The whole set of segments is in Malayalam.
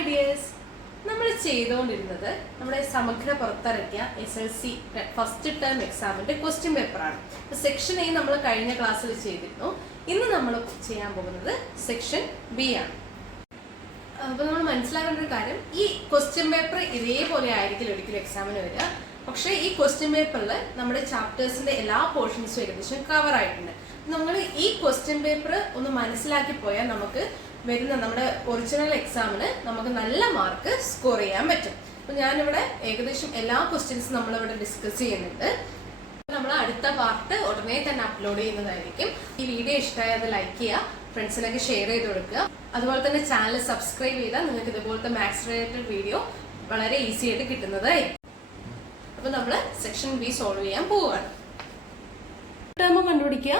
ഹായ് ഡിയേഴ്സ്, നമ്മൾ ചെയ്തുകൊണ്ടിരുന്നത് നമ്മുടെ സമഗ്ര പുറത്തിറക്കിയ SLC ഫസ്റ്റ് ടേം എക്സാമിന്റെ ക്വസ്റ്റ്യൻ പേപ്പറാണ്. സെക്ഷൻ A നമ്മൾ കഴിഞ്ഞ ക്ലാസ്സിൽ ചെയ്തിരുന്നു. ഇന്ന് നമ്മൾ ചെയ്യാൻ പോകുന്നത് സെക്ഷൻ B ആണ്. അപ്പോൾ നമ്മൾ മനസ്സിലാക്കേണ്ട ഒരു കാര്യം, ഈ ക്വസ്റ്റ്യൻ പേപ്പർ ഇതേപോലെ ആയിരിക്കും ഒരിക്കലും എക്സാമിന് വരിക. പക്ഷേ ഈ ക്വസ്റ്റ്യൻ പേപ്പറിൽ നമ്മുടെ ചാപ്റ്റേഴ്സിന്റെ എല്ലാ പോർഷൻസും ഏകദേശം കവർ ആയിട്ടുണ്ട്. നമ്മൾ ഈ ക്വസ്റ്റ്യൻ പേപ്പർ ഒന്ന് മനസ്സിലാക്കി പോയാൽ നമുക്ക് വരുന്ന നമ്മുടെ ഒറിജിനൽ എക്സാമിന് നമുക്ക് നല്ല മാർക്ക് സ്കോർ ചെയ്യാൻ പറ്റും. അപ്പൊ ഞാനിവിടെ ഏകദേശം എല്ലാ ക്വസ്റ്റ്യൻസും നമ്മളിവിടെ ഡിസ്കസ് ചെയ്യുന്നുണ്ട്. നമ്മൾ അടുത്ത പാർട്ട് ഉടനെ തന്നെ അപ്ലോഡ് ചെയ്യുന്നതായിരിക്കും. ഈ വീഡിയോ ഇഷ്ടമായത് ലൈക്ക് ചെയ്യുക, ഫ്രണ്ട്സിനൊക്കെ ഷെയർ ചെയ്ത് കൊടുക്കുക. അതുപോലെ തന്നെ ചാനൽ സബ്സ്ക്രൈബ് ചെയ്താൽ നിങ്ങൾക്ക് ഇതുപോലത്തെ മാത്സ് റിലേറ്റഡ് വീഡിയോ വളരെ ഈസി ആയിട്ട് കിട്ടുന്നതായിരിക്കും. അപ്പൊ നമ്മൾ സെക്ഷൻ B സോൾവ് ചെയ്യാൻ പോവുകയാണ്. ടേം കണ്ടുപിടിക്കുക,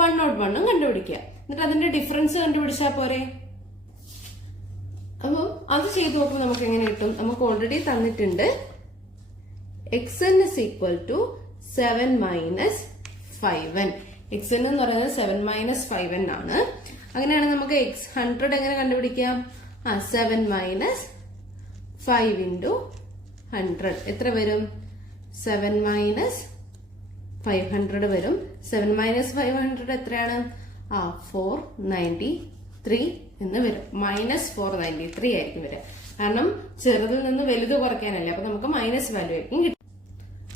101 കണ്ടുപിടിക്കുക, എന്നിട്ട് അതിന്റെ ഡിഫറൻസ് കണ്ടുപിടിച്ചാൽ പോരെ. അപ്പോൾ അത് ചെയ്ത് നോക്കുമ്പോൾ നമുക്ക് എങ്ങനെ കിട്ടും? നമുക്ക് ഓൾറെഡി തന്നിട്ടുണ്ട് xn is equal to 7 minus 5n. xn എന്ന് പറയുന്നത് 7 minus 5n ആണ്. അങ്ങനെയാണെങ്കിൽ നമുക്ക് 100 എങ്ങനെ കണ്ടുപിടിക്കാം? 7 minus 5 into 100 എത്ര വരും? 7 minus 500 വരും. 7 minus 500 എത്രയാണ്? 493 എന്ന് വരും. -493 ആയിരിക്കും വരിക. കാരണം ചെറുതിൽ നിന്ന് വലുത് കുറയ്ക്കാനല്ലേ, അപ്പൊ നമുക്ക് മൈനസ് വാല്യൂ ആയിരിക്കും കിട്ടും.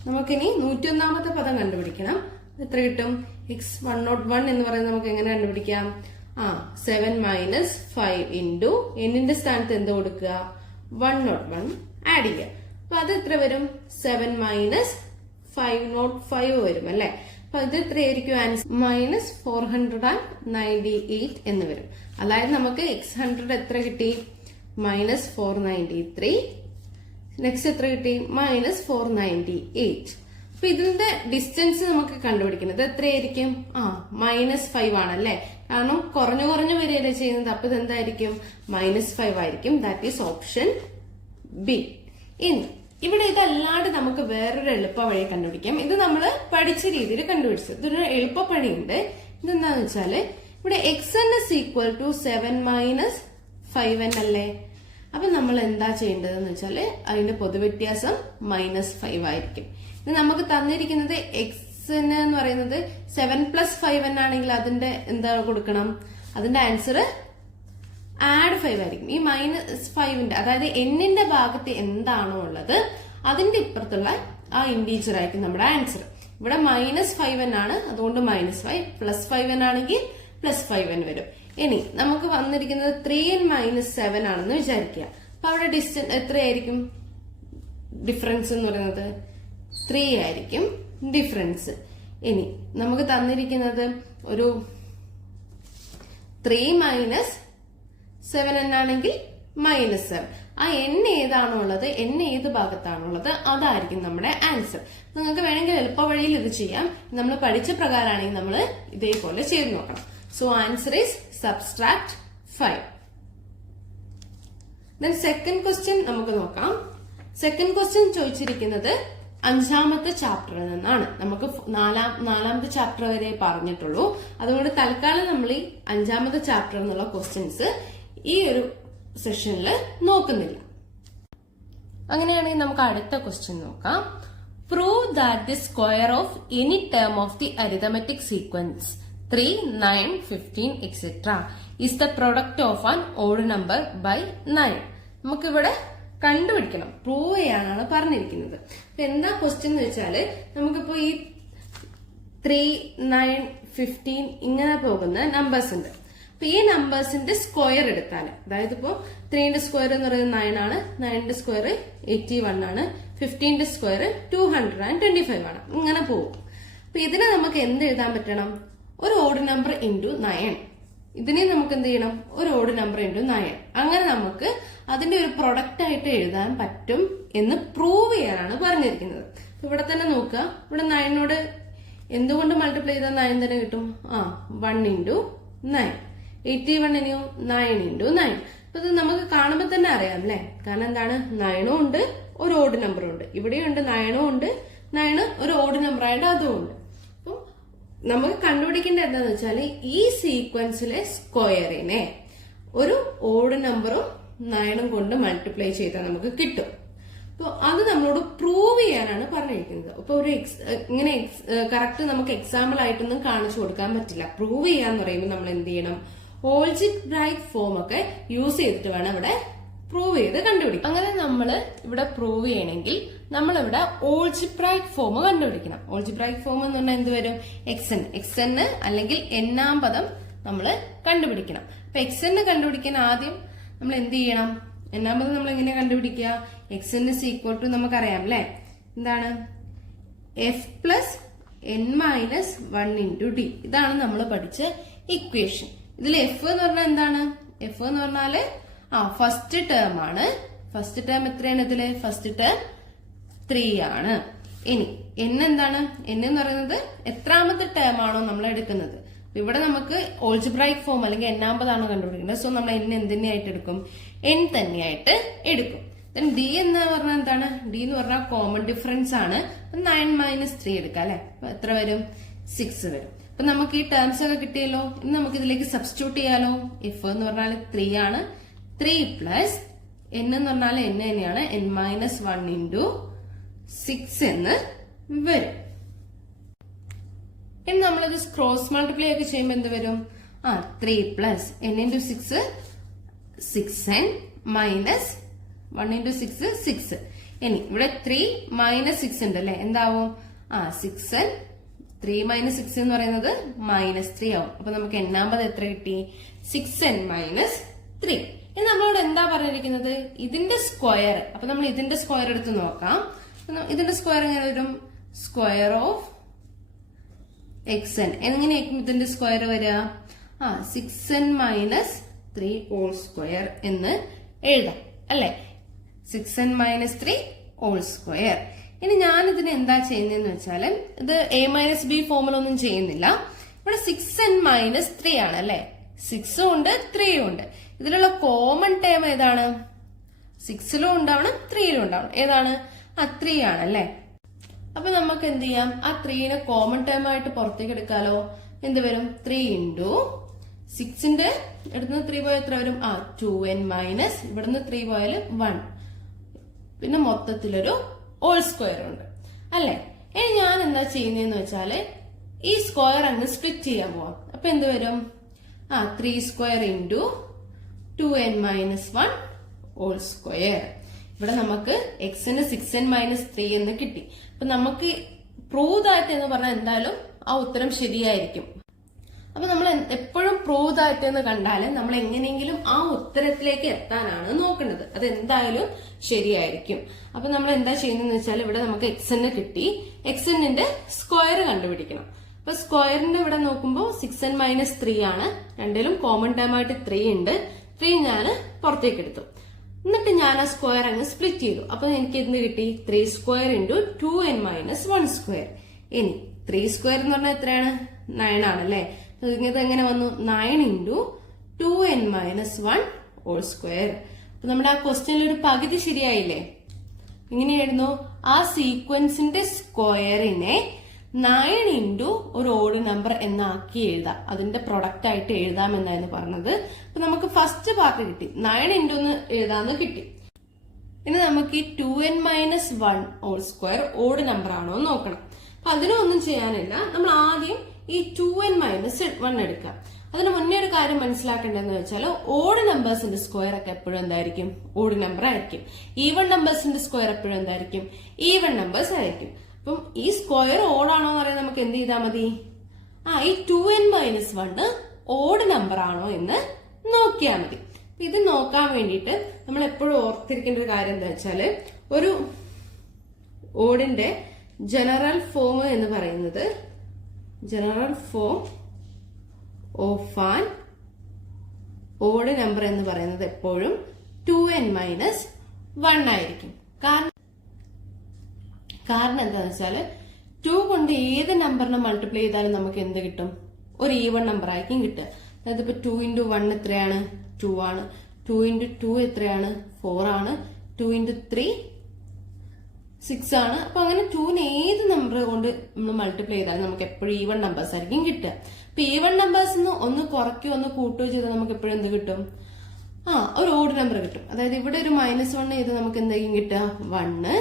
നമുക്കിനി 101ാമത്തെ പദം കണ്ടുപിടിക്കണം. എത്ര കിട്ടും? x101 എന്ന് പറയുന്നത് നമുക്ക് എങ്ങനെ കണ്ടുപിടിക്കാം? 7 minus 5 into എന്നിന്റെ സ്ഥാനത്ത് എന്ത് കൊടുക്കുക? 101 ആഡ് ചെയ്യുക. അപ്പൊ അത് എത്ര വരും? 7 minus 505 വരും അല്ലെ. അപ്പൊ ഇത് എത്രയായിരിക്കും ആൻസർ? -498 എന്ന് വരും. അതായത് നമുക്ക് x100 എത്ര കിട്ടി? -493. നെക്സ്റ്റ് എത്ര കിട്ടി? -498. അപ്പൊ ഇതിന്റെ ഡിസ്റ്റൻസ് നമുക്ക് കണ്ടുപിടിക്കുന്നത് എത്രയായിരിക്കും? -5 ആണല്ലേ. കാരണം കുറഞ്ഞു വരികയല്ലേ ചെയ്യുന്നത്. അപ്പൊ ഇതെന്തായിരിക്കും? -5 ആയിരിക്കും. That is option B. ഇനി ഇവിടെ ഇതല്ലാണ്ട് നമുക്ക് വേറൊരു എളുപ്പ വഴി കണ്ടുപിടിക്കാം. ഇത് നമ്മൾ പഠിച്ച രീതിയിൽ കണ്ടുപിടിച്ചത്. ഇതൊരു എളുപ്പ പണിയുണ്ട്. ഇതെന്താന്ന് വെച്ചാല് ഇവിടെ xn is equal to 7 minus 5n അല്ലേ. അപ്പൊ നമ്മൾ എന്താ ചെയ്യേണ്ടതെന്ന് വെച്ചാല് അതിന്റെ പൊതുവ്യത്യാസം -5 ആയിരിക്കും. ഇത് നമുക്ക് തന്നിരിക്കുന്നത് xn എന്ന് പറയുന്നത് 7 plus 5n ആണെങ്കിൽ അതിന്റെ എന്താ കൊടുക്കണം? അതിന്റെ ആൻസർ ആഡ് 5 ആയിരിക്കും. ഈ -5ന്റെ അതായത് എന്നിന്റെ ഭാഗത്ത് എന്താണോ ഉള്ളത് അതിന്റെ ഇപ്പുറത്തുള്ള ആ ഇൻഡീജർ ആയിരിക്കും നമ്മുടെ ആൻസർ. ഇവിടെ -5n ആണ്, അതുകൊണ്ട് -5. +5n ആണെങ്കിൽ +5n വരും. ഇനി നമുക്ക് വന്നിരിക്കുന്നത് 3n - 7 ആണെന്ന് വിചാരിക്കുക. അപ്പൊ അവിടെ ഡിസ്റ്റൻസ് എത്രയായിരിക്കും? ഡിഫറൻസ് എന്ന് പറയുന്നത് 3 ആയിരിക്കും ഡിഫറൻസ്. ഇനി നമുക്ക് തന്നിരിക്കുന്നത് ഒരു 3 minus 7n ആണെങ്കിൽ -7. ആ n ഏതാണോ ഉള്ളത്, n ഏത് ഭാഗത്താണുള്ളത് അതായിരിക്കും നമ്മുടെ ആൻസർ. നിങ്ങൾക്ക് വേണമെങ്കിൽ എളുപ്പ വഴിയിൽ ഇത് ചെയ്യാം. നമ്മൾ പഠിച്ച പ്രകാരമാണെങ്കിൽ നമ്മൾ ഇതേപോലെ ചെയ്ത് നോക്കണം. So answer is subtract 5. Then second question നമുക്ക് നോക്കാം. സെക്കൻഡ് ക്വസ്റ്റ്യൻ ചോദിച്ചിരിക്കുന്നത് 5ാമത്തെ ചാപ്റ്ററിൽ നിന്നാണ്. നമുക്ക് നാലാമത്തെ ചാപ്റ്റർ വരെ പറഞ്ഞിട്ടുള്ളൂ. അതുകൊണ്ട് തൽക്കാലം നമ്മൾ ഈ 5ാമത്തെ ചാപ്റ്റർ എന്നുള്ള ക്വസ്റ്റ്യൻസ് ഈ ഒരു സെഷനിൽ നോക്കുന്നില്ല. അങ്ങനെയാണെങ്കിൽ നമുക്ക് അടുത്ത ക്വസ്റ്റ്യൻ നോക്കാം. Prove that the square of any term of the arithmetic sequence 3, 9, 15 etc. Is the product of an odd number by 9. നമുക്കിവിടെ കണ്ടുപിടിക്കണം, പ്രൂവ് ചെയ്യാനാണ് പറഞ്ഞിരിക്കുന്നത്. എന്താ ക്വസ്റ്റ്യൻ എന്ന് വെച്ചാല് നമുക്കിപ്പോ ഈ 3, 9, 15 ഇങ്ങനെ പോകുന്ന നമ്പേഴ്സ് ഉണ്ട്. അപ്പൊ ഈ നമ്പേഴ്സിന്റെ സ്ക്വയർ എടുത്താൽ, അതായത് ഇപ്പോ 3ന്റെ സ്ക്വയർ എന്ന് പറയുന്നത് 9 ആണ്, 9ന്റെ സ്ക്വയർ 81 ആണ്, 15ന്റെ സ്ക്വയർ 225 ആണ്. ഇങ്ങനെ പോകും. അപ്പൊ ഇതിനെ നമുക്ക് എന്ത് എഴുതാൻ പറ്റണം? ഒരു ഓഡ് നമ്പർ ഇൻറ്റു 9. ഇതിനെ നമുക്ക് എന്ത് ചെയ്യണം? ഒരു ഓഡ് നമ്പർ ഇൻറ്റു 9. അങ്ങനെ നമുക്ക് അതിന്റെ ഒരു പ്രൊഡക്റ്റ് ആയിട്ട് എഴുതാൻ പറ്റും എന്ന് പ്രൂവ് ചെയ്യാനാണ് പറഞ്ഞിരിക്കുന്നത്. ഇവിടെ തന്നെ നോക്കുക. ഇവിടെ 9നോട് എന്തുകൊണ്ട് മൾട്ടിപ്ലൈ ചെയ്താൽ 9 തന്നെ കിട്ടും? 1 into 9. 81നെയോ 9 into 9. അപ്പൊ ഇത് നമുക്ക് കാണുമ്പോൾ തന്നെ അറിയാം അല്ലെ. കാരണം എന്താണ്? 9ഉം ഉണ്ട്, ഒരു ഓഡ് നമ്പറും ഉണ്ട്. ഇവിടെയുണ്ട് 9ഉം ഉണ്ട്, 9 ഒരു ഓഡ് നമ്പർ ആയിട്ട് അതും ഉണ്ട്. അപ്പൊ നമുക്ക് കണ്ടുപിടിക്കേണ്ട എന്താന്ന് വെച്ചാൽ ഈ സീക്വൻസിലെ സ്ക്വയറിനെ ഒരു ഓഡ് നമ്പറും 9 കൊണ്ട് മൾട്ടിപ്ലൈ ചെയ്താൽ നമുക്ക് കിട്ടും. അപ്പോൾ അത് നമ്മളോട് പ്രൂവ് ചെയ്യാനാണ് പറഞ്ഞിരിക്കുന്നത്. അപ്പൊ ഒരു ഇങ്ങനെ കറക്റ്റ് നമുക്ക് എക്സാമ്പിൾ ആയിട്ടൊന്നും കാണിച്ചു കൊടുക്കാൻ പറ്റില്ല. പ്രൂവ് ചെയ്യാന്ന് പറയുമ്പോൾ നമ്മൾ എന്ത് ചെയ്യണം, ഓൾജിബ്രൈക് ഫോം ഒക്കെ യൂസ് ചെയ്തിട്ട് വേണം ഇവിടെ പ്രൂവ് ചെയ്ത് കണ്ടുപിടിക്കും. അങ്ങനെ നമ്മൾ ഇവിടെ പ്രൂവ് ചെയ്യണമെങ്കിൽ നമ്മളിവിടെ ഓൾജിബ്രൈക് ഫോം കണ്ടുപിടിക്കണം. ഓൾജിബ്രൈക് ഫോം എന്ന് പറഞ്ഞാൽ എന്ത് വരും, എക്സ്എൻ അല്ലെങ്കിൽ എണ്ണാം പദം നമ്മൾ കണ്ടുപിടിക്കണം. അപ്പൊ എക്സ്എൻ കണ്ടുപിടിക്കാൻ ആദ്യം നമ്മൾ എന്ത് ചെയ്യണം, എണ്ണാം പദം നമ്മൾ എങ്ങനെയാ കണ്ടുപിടിക്കുക, എക്സ്എൻ ഇസ് ഈക്വൽ ടു നമുക്കറിയാം അല്ലെ, എന്താണ് F plus N minus 1 into D. ഇതാണ് നമ്മൾ പഠിച്ച ഇക്വേഷൻ. ഇതിൽ എഫ് എന്ന് പറഞ്ഞാൽ എന്താണ്, എഫ് എന്ന് പറഞ്ഞാല് ഫസ്റ്റ് ടേം ആണ്. ഫസ്റ്റ് ടേം എത്രയാണ് ഇതില്, ഫസ്റ്റ് ടേം 3 ആണ്. ഇനി എൻ എന്താണ്, എൻ എന്ന് പറയുന്നത് എത്രാമത്തെ ടേം ആണോ നമ്മൾ എടുക്കുന്നത്. ഇവിടെ നമുക്ക് ഓൾജിബ്രൈക് ഫോം അല്ലെങ്കിൽ എണ്ണാമ്പതാണ് കണ്ടുപിടിക്കുന്നത്. സോ നമ്മൾ എൻ എന്തിനായിട്ട് എടുക്കും, എൻ തന്നെയായിട്ട് എടുക്കും. ഡി എന്ന് പറഞ്ഞാൽ എന്താണ്, ഡി എന്ന് പറഞ്ഞാൽ കോമൺ ഡിഫറൻസ് ആണ്. 9 മൈനസ് 3 എടുക്കാം അല്ലെ, അപ്പൊ എത്ര വരും, 6 വരും. അപ്പൊ നമുക്ക് ഈ ടേംസ് ഒക്കെ കിട്ടിയല്ലോ. ഇനി നമുക്ക് ഇതിലേക്ക് സബ്സ്റ്റിറ്റ്യൂട്ട് ചെയ്യാലോ. എഫ് എന്ന് പറഞ്ഞാൽ 3 ആണ്. 3 പ്ലസ് എൻ എന്ന് പറഞ്ഞാൽ എൻ തന്നെയാണ്, എൻ മൈനസ് 1 ഇൻറ്റു 6 എന്ന് വരും. ഇനി നമ്മളിത് ക്രോസ് മൾട്ടിപ്ലൈ ഒക്കെ ചെയ്യുമ്പോൾ എന്ത് വരും, 3 plus N into 6 6n minus 1 into 6 6. ഇനി ഇവിടെ 3 മൈനസ് 6 ഉണ്ട് അല്ലെ, എന്താവും, 6n 3 മൈനസ് 6 എന്ന് പറയുന്നത് മൈനസ് 3 ആവും. അപ്പൊ നമുക്ക് എണ്ണാമ്പത് എത്ര കിട്ടി, 6n മൈനസ് 3. ഇനി നമ്മളോട് എന്താ പറഞ്ഞിരിക്കുന്നത്, ഇതിന്റെ സ്ക്വയർ. അപ്പൊ നമ്മൾ ഇതിന്റെ സ്ക്വയർ എടുത്ത് നോക്കാം. ഇതിന്റെ സ്ക്വയർ എങ്ങനെ വരും, സ്ക്വയർ ഓഫ് xn. എങ്ങനെയായിരിക്കും ഇതിന്റെ സ്ക്വയർ വരിക, 6n മൈനസ് 3 ഹോൾ സ്ക്വയർ എന്ന് എഴുതാം അല്ലെ, 6n മൈനസ് 3 ഹോൾ സ്ക്വയർ. ഇനി ഞാൻ ഇതിന് എന്താ ചെയ്യുന്നതെന്ന് വെച്ചാല്, ഇത് a മൈനസ് ബി ഫോമിലൊന്നും ചെയ്യുന്നില്ല. ഇവിടെ 6n മൈനസ് 3 ആണ് അല്ലെ, 6ഉം ഉണ്ട് 3ഉം ഉണ്ട്. ഇതിലുള്ള കോമൺ ടേം ഏതാണ്, 6ലും ഉണ്ടാവണം 3ലും ഉണ്ടാവണം. ഏതാണ്, 3 ആണ് അല്ലെ. അപ്പൊ നമുക്ക് എന്ത് ചെയ്യാം, ആ 3നെ കോമൺ ടേം ആയിട്ട് പുറത്തേക്ക് എടുക്കാലോ. എന്ത് വരും, 3 ഇൻറ്റു 6ന്റെ ഇവിടുന്ന് 3 പോയാൽ എത്ര വരും, 2n മൈനസ് ഇവിടുന്ന് 3 പോയാൽ 1. പിന്നെ മൊത്തത്തിലൊരു ഹോൾ സ്ക്വയർ ഉണ്ട് അല്ലെ. ഇനി ഞാൻ എന്താ ചെയ്യുന്നതെന്ന് വെച്ചാല് ഈ സ്ക്വയർ അങ്ങ് സ്പ്ലിറ്റ് ചെയ്യാൻ പോവാം. അപ്പൊ എന്ത് വരും, 3 square into 2n minus 1 whole square. ഇവിടെ നമുക്ക് എക്സിന് 6n മൈനസ് 3 എന്ന് കിട്ടി. അപ്പൊ നമുക്ക് പ്രൂവ് ദാറ്റ് എന്ന് പറഞ്ഞാൽ എന്തായാലും ആ ഉത്തരം ശരിയായിരിക്കും. അപ്പൊ നമ്മൾ എപ്പോഴും പ്രൂവ് ദാറ്റ് എന്ന് കണ്ടാലും നമ്മൾ എങ്ങനെയെങ്കിലും ആ ഉത്തരത്തിലേക്ക് എത്താനാണ് നോക്കേണ്ടത്. അത് എന്തായാലും ശരിയായിരിക്കും. അപ്പൊ നമ്മൾ എന്താ ചെയ്യുന്നതെന്ന് വെച്ചാൽ ഇവിടെ നമുക്ക് എക്സ്എന് കിട്ടി, എക്സ്എന്നിന്റെ സ്ക്വയർ കണ്ടുപിടിക്കണം. അപ്പൊ സ്ക്വയറിന്റെ ഇവിടെ നോക്കുമ്പോൾ 6n മൈനസ് 3 ആണ്. രണ്ടിലും കോമൺ ടേം ആയിട്ട് 3 ഉണ്ട്. 3 ഞാൻ പുറത്തേക്ക് എടുത്തു. എന്നിട്ട് ഞാൻ ആ സ്ക്വയർ അങ്ങ് സ്പ്ലിറ്റ് ചെയ്തു. അപ്പൊ എനിക്ക് എന്ത് കിട്ടി, 3 square into 2n minus 1 square. ഇനി 3 സ്ക്വയർ എന്ന് പറഞ്ഞാൽ എത്രയാണ്, 9 ആണല്ലേ. ഇത് എങ്ങനെ വന്നു, 9 into 2n minus 1 whole square. അപ്പൊ നമ്മുടെ ആ ക്വസ്റ്റ്യനിൽ ഒരു പകുതി ശരിയായില്ലേ. ഇങ്ങനെയായിരുന്നു, ആ സീക്വൻസിന്റെ സ്ക്വയറിനെ 9 ഇൻറ്റു ഒരു ഓഡ് നമ്പർ എന്നാക്കി എഴുതാം. അതിന്റെ പ്രൊഡക്റ്റ് ആയിട്ട് എഴുതാം എന്നായിരുന്നു പറഞ്ഞത്. അപ്പൊ നമുക്ക് ഫസ്റ്റ് പാർട്ട് കിട്ടി, 9 ഇൻറ്റു എന്ന് എഴുതാന്ന് കിട്ടി. ഇനി നമുക്ക് ഈ 2n minus 1 whole square odd number ആണോ എന്ന് നോക്കണം. അപ്പൊ അതിനൊന്നും ചെയ്യാനില്ല, നമ്മൾ ആദ്യം ഈ 2n മൈനസ് 1 എടുക്കാം. അതിന് മുന്നേ ഒരു കാര്യം മനസ്സിലാക്കേണ്ടതെന്ന് വെച്ചാൽ ഓഡ് നമ്പേഴ്സിന്റെ സ്ക്വയർ ഒക്കെ എപ്പോഴും എന്തായിരിക്കും, ഓഡ് നമ്പർ ആയിരിക്കും. ഈവൺ നമ്പേഴ്സിന്റെ സ്ക്വയർ എപ്പോഴും എന്തായിരിക്കും, ഈവൺ നമ്പേഴ്സ് ആയിരിക്കും. അപ്പം ഈ സ്ക്വയർ ഓഡ് ആണോ എന്ന് പറയാൻ നമുക്ക് എന്ത് ചെയ്താൽ മതി, ഈ 2n മൈനസ് 1 ഓഡ് നമ്പർ ആണോ എന്ന് നോക്കിയാൽ മതി. ഇത് നോക്കാൻ വേണ്ടിയിട്ട് നമ്മൾ എപ്പോഴും ഓർത്തിരിക്കേണ്ട ഒരു കാര്യം എന്താ വെച്ചാല്, ഒരു ഓഡിന്റെ ജനറൽ ഫോം എന്ന് പറയുന്നത്, general form of an odd number എന്ന് പറയുന്നത് എപ്പോഴും 2n മൈനസ് 1 ആയിരിക്കും. കാരണം എന്താണെന്ന് വെച്ചാല് 2 കൊണ്ട് ഏത് നമ്പറിനെ മൾട്ടിപ്ലൈ ചെയ്താലും നമുക്ക് എന്ത് കിട്ടും, ഒരു ഈവൺ നമ്പർ ആയിരിക്കും കിട്ടുക. അതായത് ഇപ്പൊ 2 ഇൻറ്റു 1 എത്രയാണ്, 2 ആണ്. 2 ഇൻറ്റു 2 എത്രയാണ്, 4 ആണ്. 2 ഇൻറ്റു 3 6 ആണ്. അപ്പൊ അങ്ങനെ 2ന് ഏത് നമ്പർ കൊണ്ട് നമ്മൾ മൾട്ടിപ്ലൈ ചെയ്താലും നമുക്ക് എപ്പോഴും ഈവൺ നമ്പേഴ്സ് ആയിരിക്കും കിട്ടുക. അപ്പൊ ഈവൺ നമ്പേഴ്സ് ഒന്ന് കുറയ്ക്കുകയോ ഒന്ന് കൂട്ടുകയോ ചെയ്താൽ നമുക്ക് എപ്പോഴും എന്ത് കിട്ടും, ഒരു ഓഡ് നമ്പർ കിട്ടും. അതായത് ഇവിടെ ഒരു -1 ചെയ്ത് നമുക്ക് എന്തായിരിക്കും കിട്ടുക? 1.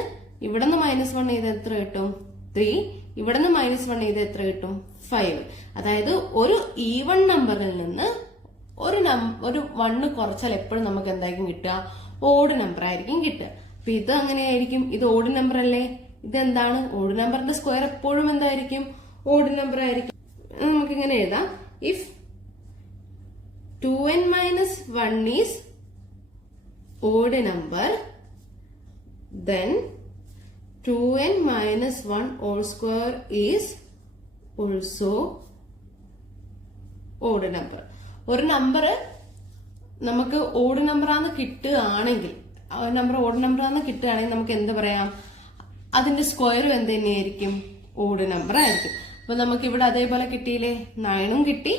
ഇവിടെ നിന്ന് -1 ചെയ്ത് എത്ര കിട്ടും? 3. ഇവിടെ നിന്ന് -1 ചെയ്ത് എത്ര കിട്ടും? 5. അതായത് ഒരു ഈവൺ നമ്പറിൽ നിന്ന് ഒരു 1 കുറച്ചാൽ എപ്പോഴും നമുക്ക് എന്തായിരിക്കും കിട്ടുക? ഓഡ് നമ്പർ ആയിരിക്കും കിട്ടുക. അപ്പൊ ഇത് അങ്ങനെയായിരിക്കും. ഇത് ഓഡ് നമ്പർ അല്ലേ? ഇതെന്താണ്? ഓഡ് നമ്പറിന്റെ സ്ക്വയർ എപ്പോഴും എന്തായിരിക്കും? ഓഡ് നമ്പർ ആയിരിക്കും. നമുക്ക് ഇങ്ങനെ എഴുതാം. If 2n - 1 is odd number, then 2n - 1 whole square is also odd number. ഒരു നമ്പർ നമുക്ക് ഓഡ് നമ്പർ ആണെന്ന് കിട്ടുകയാണെങ്കിൽ, നമ്പർ ഓഡ് നമ്പർ ആണെന്ന് കിട്ടുകയാണെങ്കിൽ നമുക്ക് എന്ത് പറയാം? അതിന്റെ സ്ക്വയറും എന്ത് തന്നെയായിരിക്കും? ഓഡ് നമ്പർ ആയിരിക്കും. അപ്പൊ നമുക്ക് ഇവിടെ അതേപോലെ കിട്ടിയില്ലേ? 9 കിട്ടി.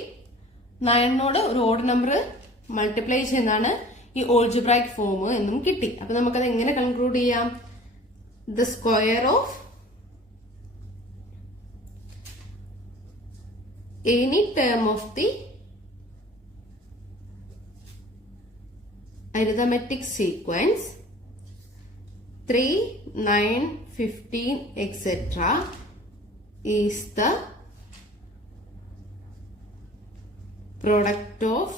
9 ഒരു ഓഡ് നമ്പർ മൾട്ടിപ്ലൈ ചെയ്യുന്നതാണ് ഈ ഓൾജിബ്രൈക് ഫോം എന്നും കിട്ടി. അപ്പൊ നമുക്കത് എങ്ങനെ കൺക്ലൂഡ് ചെയ്യാം? The square of any term of the arithmetic sequence 3, 9, 15, etc. is the product of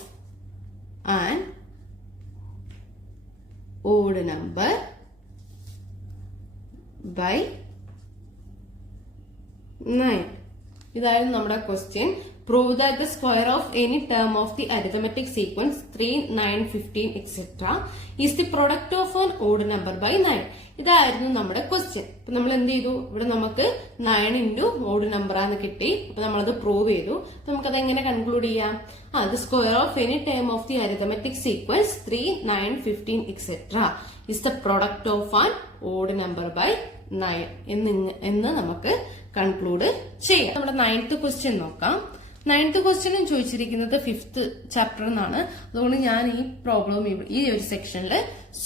an odd number by 9. ഇതായിരുന്നു നമ്മുടെ question. Prove that the square of any term of the arithmetic sequence 3, 9, 15, etc. is the product of an odd number by 9. ഇതായിരുന്നു നമ്മുടെ ക്വസ്റ്റ്യൻ. അപ്പൊ നമ്മൾ എന്ത് ചെയ്തു? ഇവിടെ നമുക്ക് 9 into ഓഡ് നമ്പർ ആണ് കിട്ടി. അപ്പൊ നമ്മളത് പ്രൂവ് ചെയ്തു. അപ്പൊ നമുക്കത് എങ്ങനെ കൺക്ലൂഡ് ചെയ്യാം? the square of any term of the arithmetic sequence 3, 9, 15, etc. is the product of an odd number by 9 എന്ന് നമുക്ക് കൺക്ലൂഡ് ചെയ്യാം. നമ്മുടെ 9th ക്വസ്റ്റ്യൻ നോക്കാം. 9th ക്വസ്റ്റ്യനും ചോദിച്ചിരിക്കുന്നത് 5th ചാപ്റ്റർ എന്നാണ്. അതുകൊണ്ട് ഞാൻ ഈ പ്രോബ്ലം ഈ ഒരു സെക്ഷനിൽ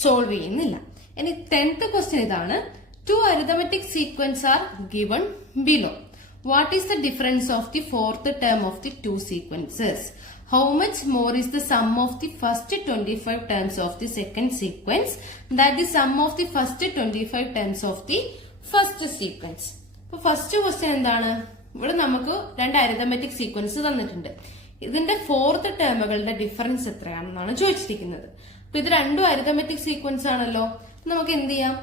സോൾവ് ചെയ്യുന്നില്ല. ഇനി 10th ക്വസ്റ്റ്യൻ ഇതാണ്. 2 arithmetic sequences are given below. What is the difference of the 4th term of the 2 sequences? How much more is the sum of the first 25 terms of the second sequence than the sum of the first 25 terms of the first sequence? അപ്പൊ ഫസ്റ്റ് ക്വസ്റ്റ്യൻ എന്താണ്? ഇവിടെ നമുക്ക് 2 അരിതമെറ്റിക് സീക്വൻസ് തന്നിട്ടുണ്ട്. ഇതിന്റെ 4th ടേമുകളുടെ ഡിഫറൻസ് എത്രയാണെന്നാണ് ചോദിച്ചിരിക്കുന്നത്. അപ്പൊ ഇത് രണ്ടും അരിതമെറ്റിക് സീക്വൻസ് ആണല്ലോ. നമുക്ക് എന്ത് ചെയ്യാം?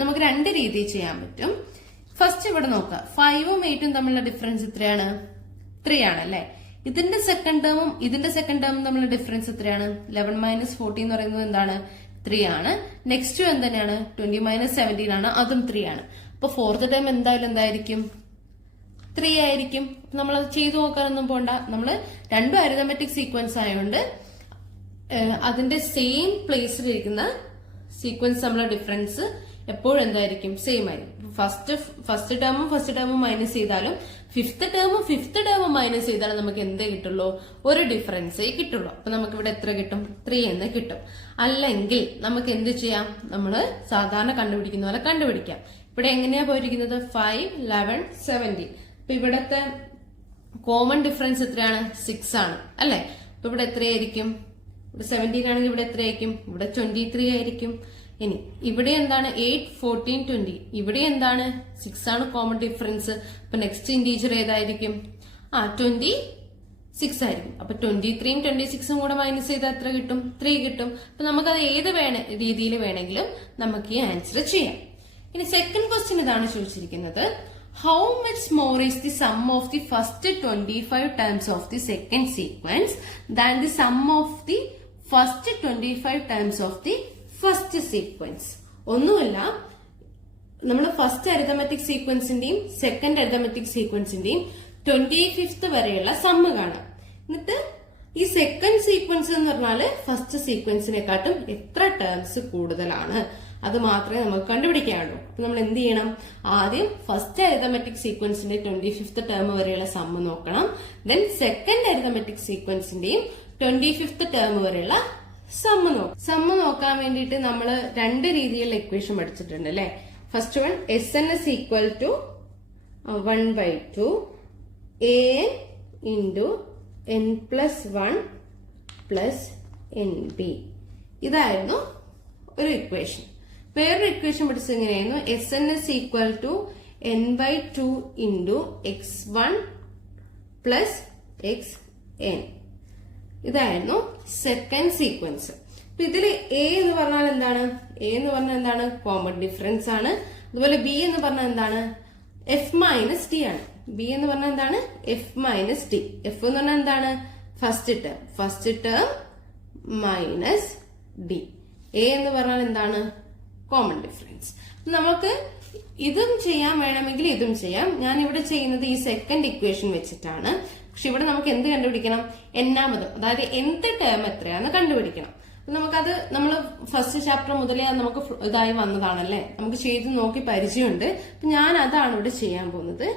നമുക്ക് 2 രീതിയിൽ ചെയ്യാൻ പറ്റും. ഫസ്റ്റ് ഇവിടെ നോക്കാം. 5ഉം 8ഉം തമ്മിലുള്ള ഡിഫറൻസ് എത്രയാണ്? 3 ആണല്ലേ. ഇതിന്റെ സെക്കൻഡ് ടേമും തമ്മിലുള്ള ഡിഫറൻസ് എത്രയാണ്? 11 - 14 എന്ന് പറയുന്നത് എന്താണ്? 3 ആണ്. നെക്സ്റ്റ് എന്താണ്? 20 - 17 ആണ്. അതും 3 ആണ്. അപ്പൊ 4th ടേം എന്തായിരിക്കും? 3 ആയിരിക്കും. നമ്മളത് ചെയ്തു നോക്കാനൊന്നും പോണ്ട. നമ്മള് 2 അരിതമെറ്റിക് സീക്വൻസ് ആയതുകൊണ്ട് അതിന്റെ സെയിം പ്ലേസിലിരിക്കുന്ന സീക്വൻസ് നമ്മളെ ഡിഫറൻസ് എപ്പോഴും എന്തായിരിക്കും? സെയിം ആയിരിക്കും. ഫസ്റ്റ് ടേമും മൈനസ് ചെയ്താലും ഫിഫ്ത് ടേമും മൈനസ് ചെയ്താലും നമുക്ക് എന്തേ കിട്ടുള്ളൂ? ഒരു ഡിഫറൻസേ കിട്ടുള്ളൂ. അപ്പൊ നമുക്ക് ഇവിടെ എത്ര കിട്ടും? 3 എന്ന് കിട്ടും. അല്ലെങ്കിൽ നമുക്ക് എന്ത് ചെയ്യാം? നമ്മള് സാധാരണ കണ്ടുപിടിക്കുന്ന പോലെ കണ്ടുപിടിക്കാം. ഇവിടെ എങ്ങനെയാ പോയിരിക്കുന്നത്? 5, 11, 17. അപ്പൊ ഇവിടത്തെ കോമൺ ഡിഫറൻസ് എത്രയാണ്? 6 ആണ് അല്ലെ. അപ്പൊ ഇവിടെ എത്രയായിരിക്കും? ഇവിടെ 17 ആണെങ്കിൽ ഇവിടെ എത്രയായിരിക്കും? ഇവിടെ 23 ആയിരിക്കും. ഇനി ഇവിടെ എന്താണ്? 8, 14, 20. ഇവിടെ എന്താണ്? 6 ആണ് കോമൺ ഡിഫറൻസ്. അപ്പൊ നെക്സ്റ്റ് ഇൻറ്റീജർ ഏതായിരിക്കും? 26 ആയിരിക്കും. അപ്പൊ 23ഉം 26ഉം കൂടെ മൈനസ് ചെയ്താൽ എത്ര കിട്ടും? 3 കിട്ടും. അപ്പൊ നമുക്കത് ഏത് രീതിയിൽ വേണമെങ്കിലും നമുക്ക് ഈ ആൻസർ ചെയ്യാം. ഇനി സെക്കൻഡ് ക്വസ്റ്റ്യൻ ഇതാണ് ചോദിച്ചിരിക്കുന്നത്. How much more is the sum of the first 25 terms of the second sequence than the sum of the first 25 terms of the first sequence? ഒന്നുമല്ല, നമ്മൾ ഫസ്റ്റ് അരിതമെറ്റിക് സീക്വൻസിന്റെയും സെക്കൻഡ് അരിതമെറ്റിക് സീക്വൻസിന്റെയും 25th വരെയുള്ള സമ്മ് കാണാം. എന്നിട്ട് ഈ സെക്കൻഡ് സീക്വൻസ് എന്ന് പറഞ്ഞാല് ഫസ്റ്റ് സീക്വൻസിനെക്കാട്ടും എത്ര ടേംസ് കൂടുതലാണ് അത് മാത്രമേ നമുക്ക് കണ്ടുപിടിക്കാനുള്ളൂ. അപ്പൊ നമ്മൾ എന്ത് ചെയ്യണം? ആദ്യം ഫസ്റ്റ് അരിതമെറ്റിക് സീക്വൻസിന്റെ 25th ടേം വരെയുള്ള സമ്മ് നോക്കണം. ദെൻ സെക്കൻഡ് അരിതമെറ്റിക് സീക്വൻസിന്റെയും 25th ടേം വരെയുള്ള സമ്മ് നോക്കാൻ വേണ്ടിയിട്ട് നമ്മൾ 2 രീതിയിലുള്ള ഇക്വേഷൻ പഠിച്ചിട്ടുണ്ട് അല്ലെ. First one Sn is equal to 1/2 an into n plus 1 plus NB. ഇതായിരുന്നു ഒരു ഇക്വേഷൻ. വേറൊരു ഇക്വേഷൻ പഠിച്ചത് എങ്ങനെയായിരുന്നു? SN is equal to N/2 into x1 plus xn. ഇതായിരുന്നു സെക്കൻഡ് സീക്വൻസ്. അപ്പൊ ഇതില് A എന്ന് പറഞ്ഞാൽ എന്താണ്? A എന്ന് പറഞ്ഞാൽ എന്താണ്? കോമൺ ഡിഫറൻസ് ആണ്. അതുപോലെ B എന്ന് പറഞ്ഞാൽ എന്താണ്? F മൈനസ് D ആണ്. B എന്ന് പറഞ്ഞാൽ എന്താണ്? F minus D. F എന്ന് പറഞ്ഞാൽ എന്താണ്? First term minus D. A എന്ന് പറഞ്ഞാൽ എന്താണ്? Common difference. നമുക്ക് ഇതും ചെയ്യാൻ വേണമെങ്കിൽ ഇതും ചെയ്യാം. ഞാൻ ഇവിടെ ചെയ്യുന്നത് ഈ സെക്കൻഡ് ഇക്വേഷൻ വെച്ചിട്ടാണ്. പക്ഷെ ഇവിടെ നമുക്ക് എന്ത് കണ്ടുപിടിക്കണം? എന്നാമതും, അതായത് nth ടേം എത്രയാന്ന് കണ്ടുപിടിക്കണം. നമുക്കത് നമ്മൾ ഫസ്റ്റ് ചാപ്റ്റർ മുതലേ നമുക്ക് ഇതായി വന്നതാണല്ലേ, നമുക്ക് ചെയ്ത് നോക്കി പരിചയമുണ്ട്. അപ്പൊ ഞാൻ അതാണ് ഇവിടെ ചെയ്യാൻ പോകുന്നത്.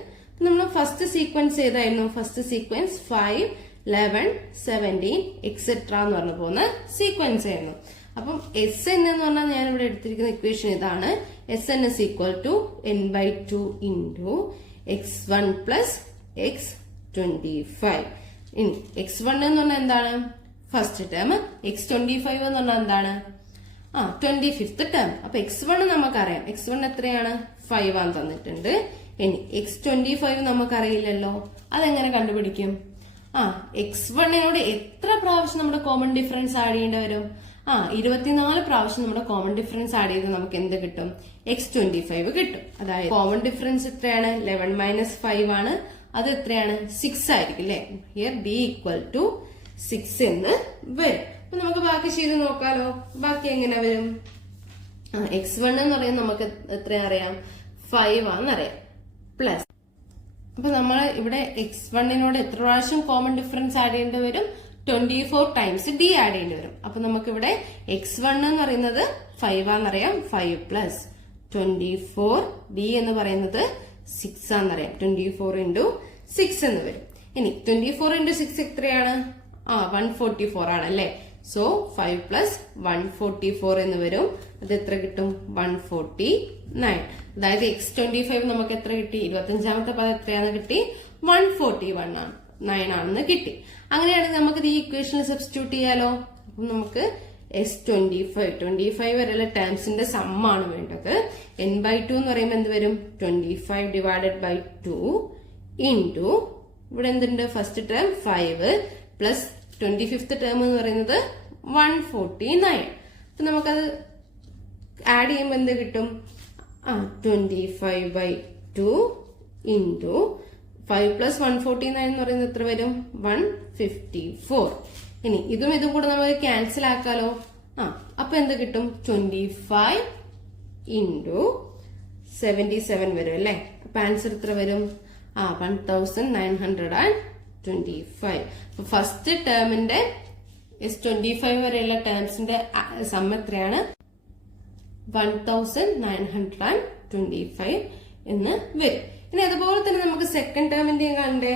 നമ്മൾ ഫസ്റ്റ് സീക്വൻസ് ഏതായിരുന്നു? ഫസ്റ്റ് സീക്വൻസ് 5, 11, 17 എക്സെട്ര എന്ന് പറഞ്ഞു പോകുന്ന സീക്വൻസ് ആയിരുന്നു. അപ്പം SN എന്ന് പറഞ്ഞാൽ ഞാൻ ഇവിടെ എടുത്തിരിക്കുന്ന ഇക്വേഷൻ ഇതാണ്. SN is equal to N/2 into x1 plus x25. ഇനി x1 എന്ന് പറഞ്ഞാൽ എന്താണ്? First term. x25 എന്ന് പറഞ്ഞാൽ എന്താണ്? 25th term. അപ്പൊ x1 നമുക്കറിയാം. x1 എത്രയാണ്? 5 ആണെന്ന് തന്നിട്ടുണ്ട്. ഇനി x25 നമുക്കറിയില്ലല്ലോ, അതെങ്ങനെ കണ്ടുപിടിക്കും? x1നോട് എത്ര പ്രാവശ്യം നമ്മുടെ കോമൺ ഡിഫറൻസ് ആഡ് ചെയ്യേണ്ടി വരും? 24 പ്രാവശ്യം നമ്മുടെ കോമൺ ഡിഫറൻസ് ആഡ് ചെയ്ത് നമുക്ക് എന്ത് കിട്ടും? x25 കിട്ടും. അതായത് കോമൺ ഡിഫറൻസ് എത്രയാണ്? 11 മൈനസ് 5 ആണ്. അത് എത്രയാണ്? 6 ആയിരിക്കും അല്ലെ. ഹിയർ d ഈക്വൽ ടു 6 എന്ന് വരും. അപ്പൊ നമുക്ക് ബാക്കി ചെയ്ത് നോക്കാലോ. ബാക്കി എങ്ങനെ വരും? x1 എന്ന് പറയുന്നത് നമുക്ക് എത്ര അറിയാം? 5 ആണെന്നറിയാം. പ്ലസ് അപ്പൊ നമ്മൾ ഇവിടെ x1നോട് എത്ര പ്രാവശ്യം കോമൺ ഡിഫറൻസ് ആഡ് ചെയ്യേണ്ടി വരും? 24 ടൈംസ് d ആഡ് ചെയ്യേണ്ടി വരും. അപ്പൊ നമുക്ക് ഇവിടെ x1 എന്ന് പറയുന്നത് 5 ആണെന്നറിയാം. 5 പ്ലസ് 24 d എന്ന് പറയുന്നത് 6 ആണെന്നറിയാം. 24 into 6 എന്ന് വരും. ഇനി 24 into 6 എത്രയാണ്? 144 ആണല്ലേ. സോ 5 പ്ലസ് 144 എന്ന് വരും. അത് എത്ര കിട്ടും? 149. അതായത് x25 നമുക്ക് എത്ര കിട്ടി? 25ാമത്തെ പദം എത്രയാണെന്ന് കിട്ടി? 141 ആണ്, 9 ആണെന്ന് കിട്ടി. അങ്ങനെയാണെങ്കിൽ നമുക്ക് ഈ ഇക്വേഷനിൽ സബ്സ്റ്റിറ്റ്യൂട്ട് ചെയ്യാലോ. അപ്പം നമുക്ക് S25 വരെയുള്ള ടേംസിന്റെ സമ്മാണ് വേണ്ടത്. N/2 എന്ന് പറയുമ്പോൾ എന്ത് വരും? 25 ഡിവൈഡഡ് ബൈ 2 ഇൻറ്റു ഇവിടെ എന്തുണ്ട്? First term 5 plus 25th term എന്ന് പറയുന്നത് 149. അപ്പൊ നമുക്കത് ആഡ് ചെയ്യുമ്പോൾ എന്ത് കിട്ടും? 25/2 ഇൻറ്റു 5 പ്ലസ് 149 എന്ന് പറയുന്നത് എത്ര വരും? 154. ഇനി ഇതും കൂടെ നമുക്ക് ക്യാൻസൽ ആക്കാലോ. അപ്പൊ എന്ത് കിട്ടും? 25 ഇൻറ്റു 77 വരും അല്ലെ. അപ്പൊ ആൻസർ എത്ര വരും? 1925. അപ്പൊ ഫസ്റ്റ് ടേമിന്റെ S25 വരെയുള്ള ടേംസിന്റെ സം എത്രയാണ്? 1925 എന്ന് വരും. ഇനി അതുപോലെ തന്നെ നമുക്ക് സെക്കൻഡ് ടേമിന്റെയും കണ്ടേ.